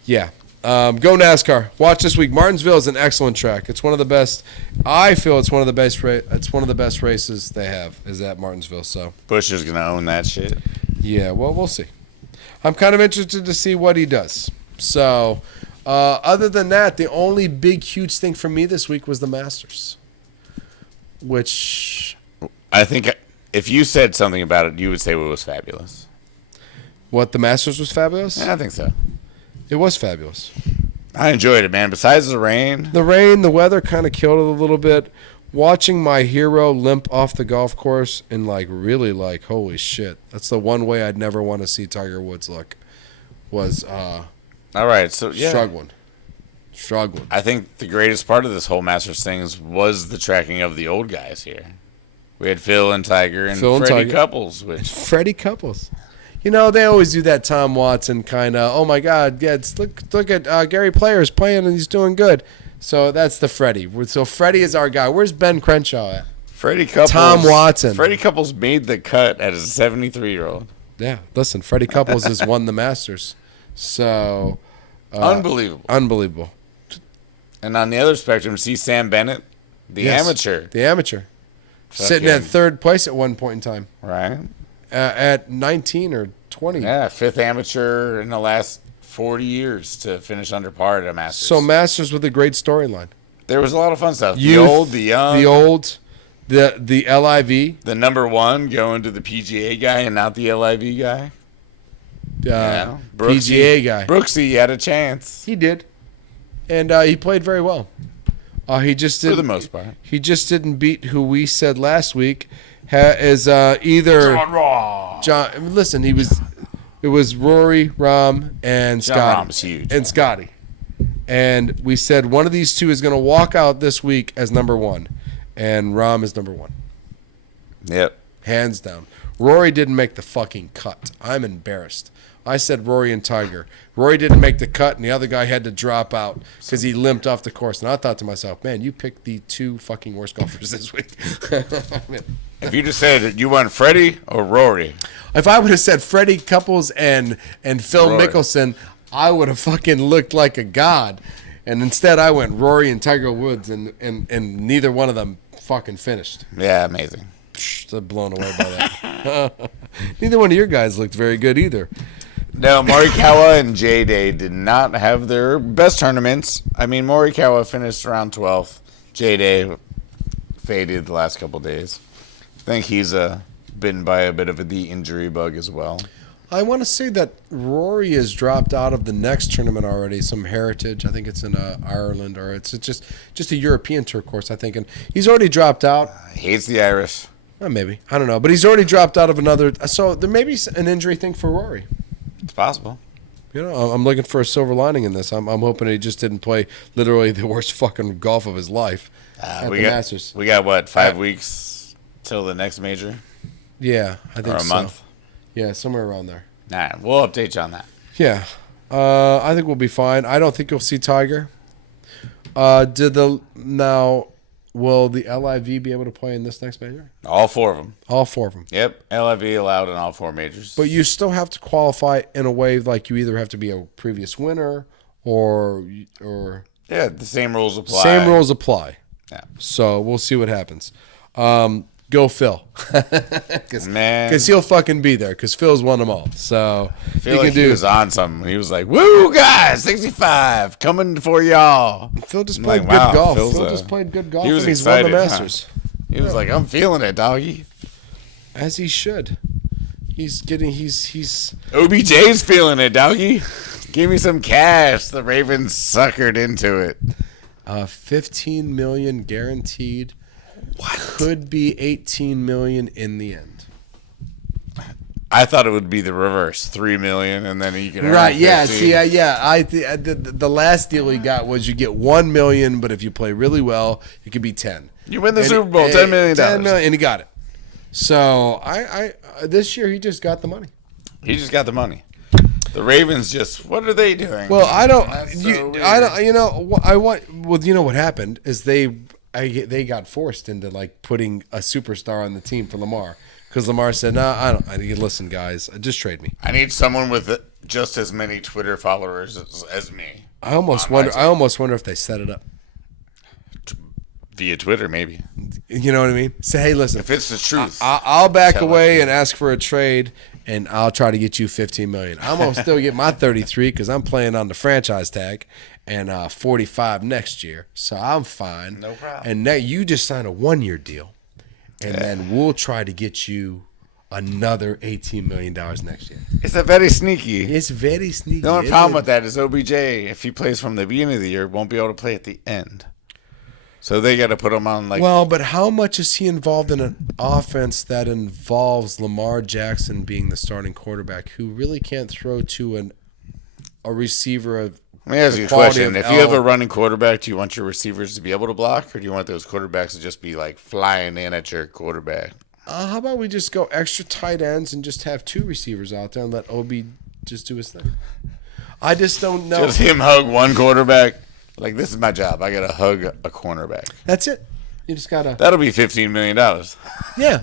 yeah. Go NASCAR. Watch this week. Martinsville is an excellent track. It's one of the best. I feel it's one of the best. It's one of the best races they have is at Martinsville. So Bush is gonna own that shit. Yeah. Well, we'll see. I'm kind of interested to see what he does. So, other than that, the only big, huge thing for me this week was the Masters, which I think if you said something about it, you would say it was fabulous. What, the Masters was fabulous? Yeah, I think so. It was fabulous. I enjoyed it, man. Besides the rain. The weather kind of killed it a little bit. Watching my hero limp off the golf course and really holy shit. That's the one way I'd never want to see Tiger Woods look. Was all right, so yeah. Struggling. I think the greatest part of this whole Masters thing was the tracking of the old guys here. We had Phil and Tiger and Freddie Couples. Freddie Couples. You know, they always do that Tom Watson kind of, oh my God, yeah, look at Gary Player's playing and he's doing good. So that's the Freddie. So Freddie is our guy. Where's Ben Crenshaw at? Freddie Couples. Tom Watson. Freddie Couples made the cut as a 73-year-old. Yeah, listen, Freddie Couples has won the Masters. So. Unbelievable. And on the other spectrum, see Sam Bennett, the amateur. Sitting at third place at one point in time. Right. At 19 or 20. Yeah, fifth amateur in the last 40 years to finish under par at a Masters. So Masters with a great storyline. There was a lot of fun stuff. Youth, the old, the young. The LIV. The number one going to the PGA guy and not the LIV guy. PGA guy. Brooksy had a chance. He did. And he played very well. He just didn't, for the most part. He just didn't beat who we said last week is either John Rahm. John. Listen, it was Rory, Rahm, and Scotty. John Rahm's huge. And Scotty. And we said one of these two is going to walk out this week as number one, and Rahm is number one. Yep. Hands down. Rory didn't make the fucking cut. I'm embarrassed. I said Rory and Tiger. Rory didn't make the cut, and the other guy had to drop out because he limped off the course. And I thought to myself, man, you picked the two fucking worst golfers this week. If you just said you want Freddie or Rory, If I would have said Freddie Couples and Phil Rory. Mickelson, I would have fucking looked like a god. And instead, I went Rory and Tiger Woods, and neither one of them fucking finished. yeah, amazing. So blown away by that. Neither one of your guys looked very good either. No, Morikawa and J-Day did not have their best tournaments. I mean, Morikawa finished around 12th. J-Day faded the last couple days. I think he's bitten by a bit of the injury bug as well. I want to say that Rory has dropped out of the next tournament already. Some Heritage, I think it's in Ireland, or it's just a European tour course, I think. And he's already dropped out. He hates the Irish. Maybe. I don't know. But he's already dropped out of another. So there may be an injury thing for Rory. It's possible. You know, I'm looking for a silver lining in this. I'm hoping he just didn't play literally the worst fucking golf of his life at the Masters. We got, what, 5 weeks till the next major? Yeah, I think Or a so. month? Yeah, somewhere around there. Nah, we'll update you on that. Yeah. I think we'll be fine. I don't think you'll see Tiger. Will the LIV be able to play in this next major? All 4 of them. All 4 of them. Yep, LIV allowed in all 4 majors. But you still have to qualify in a way like you either have to be a previous winner or yeah, the same rules apply. same rules apply. Yeah. So we'll see what happens. Go Phil. Man. Because he'll fucking be there because Phil's won them all. So I feel like he was on something. He was like, woo, guys, 65, coming for y'all. Phil just I'm played like, good wow, golf. Phil's Phil just played good golf he was and he's won the excited, Masters. He was like, I'm feeling it, doggy. As he should. He's OBJ's feeling it, doggy. Give me some cash. The Ravens suckered into it. 15 million guaranteed. What? Could be 18 million in the end. I thought it would be the reverse, 3 million, and then you can earn Right? Yeah. 15. See. The last deal he got was you get 1 million, but if you play really well, it could be 10. You win the Super Bowl, $10 million. 10 million, and he got it. So I this year he just got the money. He just got the money. The Ravens just, what are they doing? Well, I don't. That's You, so weird. I don't. You know. I want. Well, you know what happened is they got forced into like putting a superstar on the team for Lamar because Lamar said, "No, I don't. Listen, guys, just trade me." I need someone with just as many Twitter followers as me. I almost wonder if they set it up. Via Twitter, maybe. You know what I mean? Say, hey, listen. If it's the truth. I'll back Tell away it. and ask for a trade, and I'll try to get you 15 million. I'm gonna still get my 33 because I'm playing on the franchise tag, and 45 next year, so I'm fine. No problem. And now you just sign a 1-year deal, and then we'll try to get you another $18 million next year. It's a very sneaky. It's very sneaky. The only problem with that is OBJ, if he plays from the beginning of the year, won't be able to play at the end. So they got to put him on like. Well, but how much is he involved in an offense that involves Lamar Jackson being the starting quarterback, who really can't throw to a receiver of? Let me ask you a quality question. of If you have L? a running quarterback, do you want your receivers to be able to block, or do you want those quarterbacks to just be like flying in at your quarterback? How about we just go extra tight ends and just have 2 receivers out there and let OB just do his thing? I just don't know. Just him hug one quarterback. Like, this is my job. I got to hug a cornerback. That's it. You just gotta. That'll be $15 million. Yeah.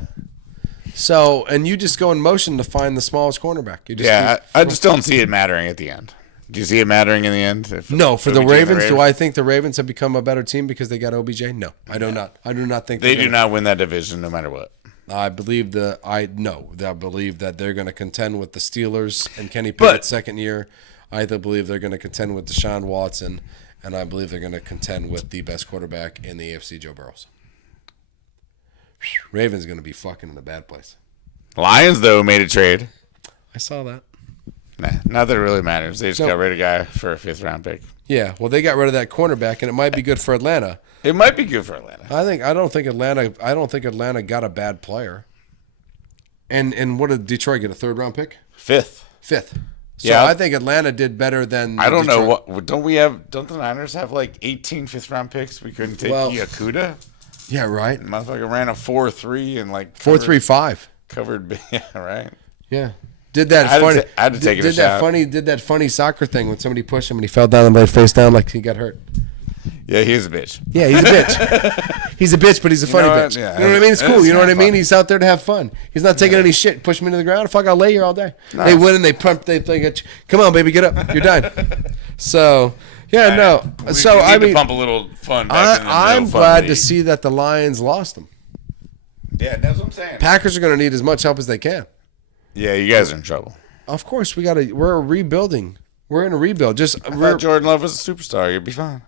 So, and you just go in motion to find the smallest cornerback. You just Yeah, keep- I just don't see it mattering at the end. Do you see it mattering in the end? No, for the OBJ and Ravens, do I think the Ravens have become a better team because they got OBJ? No, I do not. I do not think They do not win that division no matter what. I believe I believe that they're going to contend with the Steelers and Kenny Pickett's second year. I believe they're going to contend with Deshaun Watson, and I believe they're going to contend with the best quarterback in the AFC, Joe Burrows. Ravens going to be fucking in a bad place. Lions, though, made a trade. I saw that. Nah, not that it really matters. They just No. got rid of a guy for a 5th-round pick. Yeah, well, they got rid of that cornerback, and it might be good for Atlanta. It might be good for Atlanta. I don't think Atlanta got a bad player. And what did Detroit get, a 3rd-round pick? 5th. 5th. So Yeah. I think Atlanta did better than I don't know Detroit. what. Don't the Niners have like 18 5th-round picks? We couldn't take Well- Yakuda. Yeah, right. Motherfucker ran a 4.3 and like 4.35. covered. Yeah, right. Yeah. Did that I funny? had to take it a shot. Did that funny soccer thing when somebody pushed him and he fell down and laid face down like he got hurt. Yeah, he's a bitch. Yeah, he's a bitch. He's a bitch, but he's a funny bitch. Yeah, you know what I mean? It's cool. You know what I mean? Funny. He's out there to have fun. He's not taking any shit. Push me to the ground. Fuck, I'll lay here all day. Nice. They win and they pump. They get you. Come on, baby, get up. You're done. So, yeah, no. So I mean, pump a little fun. Back I'm glad to see that the Lions lost him. Yeah, that's what I'm saying. Packers are going to need as much help as they can. Yeah, you guys are in trouble. Of course, we're rebuilding. We're in a rebuild. I thought Jordan Love was a superstar. You'd be fine.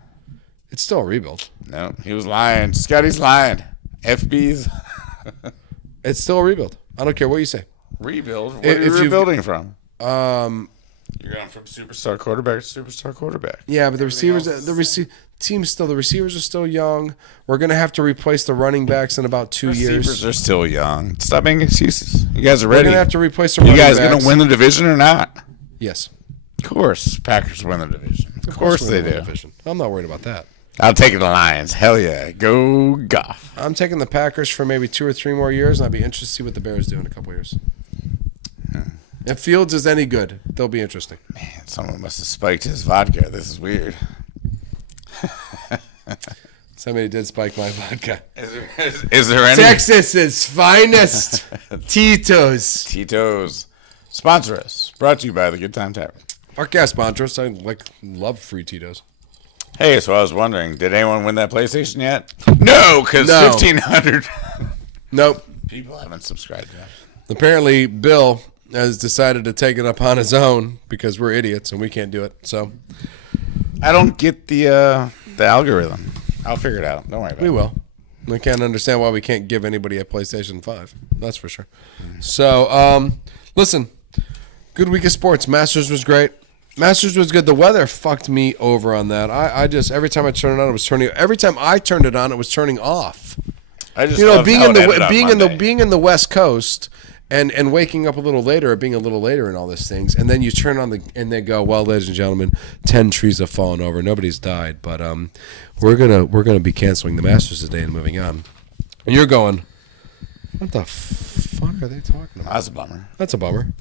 It's still a rebuild. No, he was lying. Scotty's lying. FB's. It's still a rebuild. I don't care what you say. Rebuild? What are you rebuilding from? You're going from superstar quarterback to superstar quarterback. Yeah, but the receivers are still young. We're going to have to replace the running backs in about 2 years. Receivers are still young. Stop making excuses. You guys are ready. We're going to have to replace the running backs. You guys going to win the division or not? Yes. Of course. Packers win the division. Of course they do. I'm not worried about that. I'll take the Lions. Hell yeah. Go Goff. I'm taking the Packers for maybe 2 or 3 more years, and I'll be interested to see what the Bears do in a couple years. If Fields is any good, they'll be interesting. Man, someone must have spiked his vodka. This is weird. Somebody did spike my vodka. Is there any? Texas's finest Tito's. Tito's. Sponsor us. Brought to you by the Good Time Tavern. Fuck yeah, sponsor us. I love free Tito's. Hey, so I was wondering, did anyone win that PlayStation yet? No, because 1,500 Nope. people haven't subscribed yet. Apparently, Bill has decided to take it up on his own because we're idiots and we can't do it. So I don't get the algorithm. I'll figure it out. Don't worry about it. we will. I can't understand why we can't give anybody a PlayStation 5. That's for sure. So, listen, good week of sports. Masters was great. Masters was good. The weather fucked me over on that. I just every time I turned it on, it was turning. Every time I turned it on, it was turning off. I just being in the West Coast and waking up a little later or being a little later and all these things, and then you turn on and they go, well, ladies and gentlemen, 10 trees have fallen over. Nobody's died, but we're gonna be canceling the Masters today and moving on. And you're going, what the fuck are they talking about? That's a bummer. That's a bummer.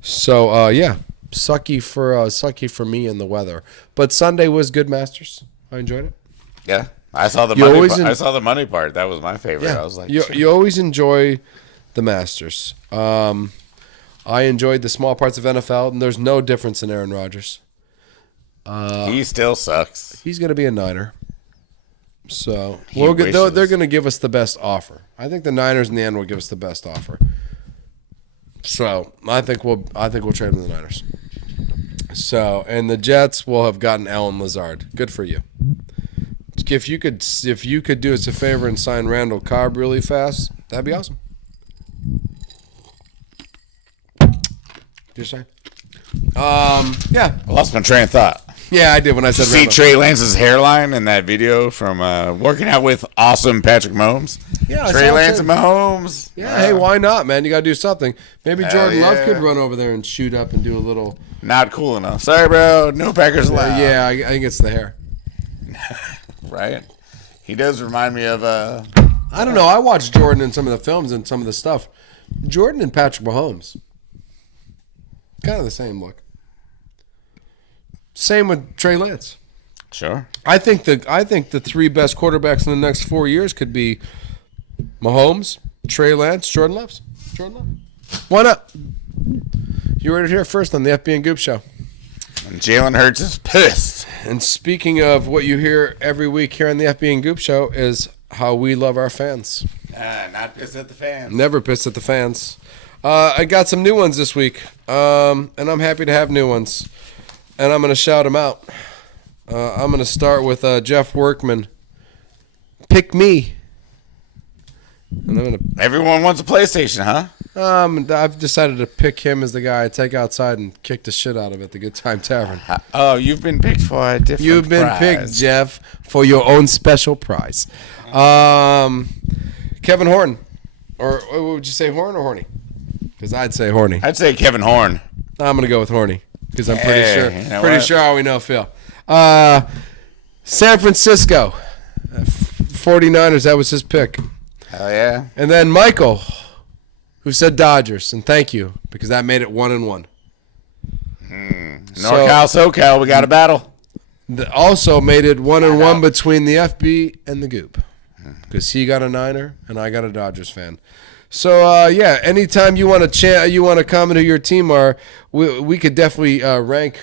So yeah. Sucky for me and the weather, but Sunday was good. Masters, I enjoyed it. Yeah, I saw the money. I saw the money part. That was my favorite. Yeah, I was like, you always enjoy the Masters. I enjoyed the small parts of NFL, and there's no difference in Aaron Rodgers. He still sucks. He's going to be a Niner, so they're going to give us the best offer. I think the Niners in the end will give us the best offer. So I think we'll trade him to the Niners. So and the Jets will have gotten Alan Lazard. Good for you. If you could do us a favor and sign Randall Cobb really fast, that'd be awesome. You're saying? Yeah. I lost my train of thought. Yeah, I did when I said. See Trey Lance's hairline in that video from working out with awesome Patrick Mahomes. Yeah, Trey Lance and Mahomes. Yeah, hey, why not, man? You got to do something. Maybe Jordan Love could run over there and shoot up and do a little. Not cool enough. Sorry, bro. No Packers allowed. Yeah, I think it's the hair. Right? He does remind me of. I don't know. I watched Jordan in some of the films and some of the stuff. Jordan and Patrick Mahomes. Kind of the same look. Same with Trey Lance. Sure. I think the 3 best quarterbacks in the next 4 years could be Mahomes, Trey Lance, Jordan Love. Why not? You heard it here first on the FB and Goop Show. And Jalen Hurts is pissed. And speaking of what you hear every week here on the FB and Goop Show is how we love our fans. Not pissed at the fans. Never pissed at the fans. I got some new ones this week, and I'm happy to have new ones. And I'm going to shout them out. I'm going to start with Jeff Workman. Pick me. And Everyone wants a PlayStation, huh? I've decided to pick him as the guy I take outside and kick the shit out of at the Good Time Tavern. Oh, you've been picked for a different prize. You've been picked, Jeff, for your own special prize. Kevin Horn. Or what would you say, Horn or Horny? Because I'd say Horny. I'd say Kevin Horn. I'm going to go with Horny. Because I'm pretty sure how we know Phil. San Francisco. 49ers. That was his pick. Hell yeah. And then Michael, who said Dodgers, and thank you, because that made it 1-1. NorCal, SoCal, we got a battle. Also made it 1-1 between the FB and the Goop, because he got a Niner and I got a Dodgers fan. So yeah, anytime you want to comment who your team are, we could definitely rank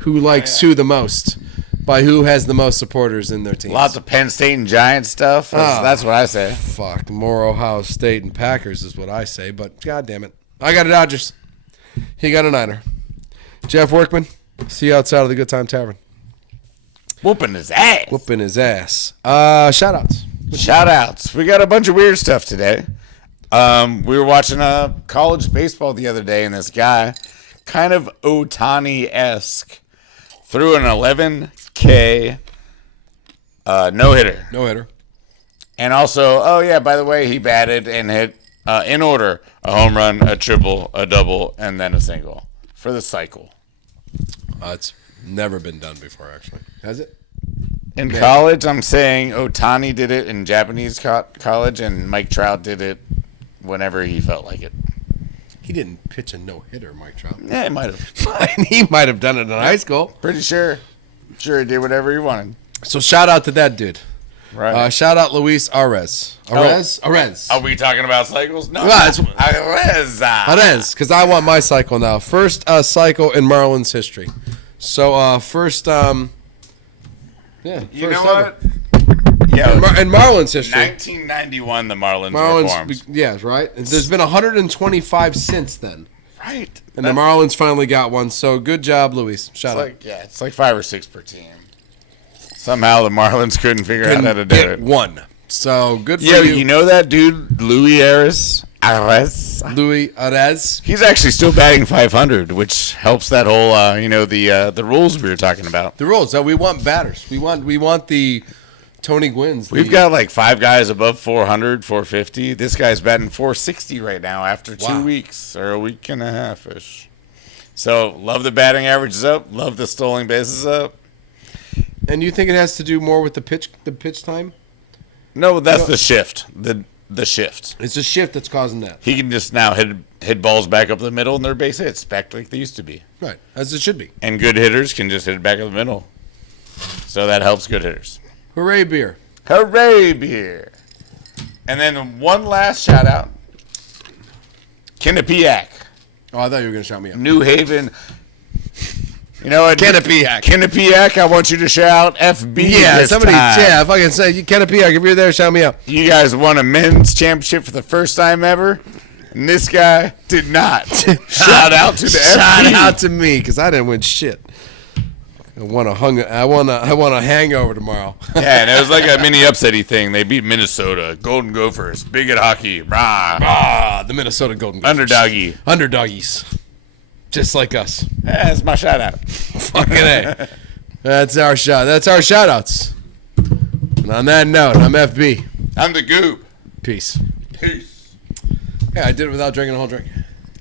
who likes who the most by who has the most supporters in their team. Lots of Penn State and Giants stuff. That's what I say. Fuck, more Ohio State and Packers is what I say, but god damn it. I got a Dodgers. He got a Niner. Jeff Workman, see you outside of the Good Time Tavern. Whooping his ass. Whooping his ass. Shout-outs. Shout-outs. We got a bunch of weird stuff today. We were watching college baseball the other day, and this guy, kind of Ohtani-esque, threw an 11K no-hitter. No-hitter. And also, oh yeah, by the way, he batted and hit, in order, a home run, a triple, a double, and then a single for the cycle. It's never been done before, actually. Has it? In college, I'm saying Ohtani did it in Japanese college, and Mike Trout did it whenever he felt like it. He didn't pitch a no-hitter, Mike Trout. Yeah, he might have. He might have done it in high school. Pretty sure. Sure, he did whatever he wanted. So shout out to that dude. Right. Shout out Luis Arez. Arez. Are we talking about cycles? No. Well, it's Arez. because I want my cycle now. First cycle in Marlins history. So first, yeah. You first know ever. what? Yeah. In Marlins history. 1991, the Marlins were formed. Yeah, right. There's been 125 since then. Right. And the Marlins finally got one. So good job, Luis. Shout out. It's like 5 or 6 per team. Somehow the Marlins couldn't figure out how to do it. One. So good for you. you. You know that dude, Luis Arez? Louis Arez. He's actually still batting 500, which helps that whole, the rules we were talking about. The rules. So we want batters. We want the Tony Gwynns. We've got like 5 guys above 400, 450. This guy's batting 460 right now after 2 weeks or a week and a half-ish. So love the batting averages up. Love the stolen bases up. And you think it has to do more with the pitch time? No, that's the shift. The shift. It's a shift that's causing that. He can just now hit balls back up the middle and they're base hits back like they used to be. Right, as it should be. And good hitters can just hit it back up the middle. So that helps good hitters. Hooray beer. Hooray beer. And then one last shout out. Quinnipiac. Oh, I thought you were going to shout me out. New Haven. You know what? Quinnipiac, I want you to shout FB. Yeah, this somebody, time. yeah, fucking say, Quinnipiac, if you're there, shout me out. You guys won a men's championship for the first time ever, and this guy did not. Shout out to the Shout FB. out to me, because I didn't win shit. I want a hangover tomorrow. Yeah, and it was like a mini upsetty thing. They beat Minnesota, Golden Gophers, big at hockey, rah, The Minnesota Golden Gophers. Underdoggies. Just like us. Yeah, that's my shout out. Fucking A. That's our shot. That's our shout outs. And on that note, I'm FB. I'm the Goob. Peace. Peace. Yeah, I did it without drinking a whole drink.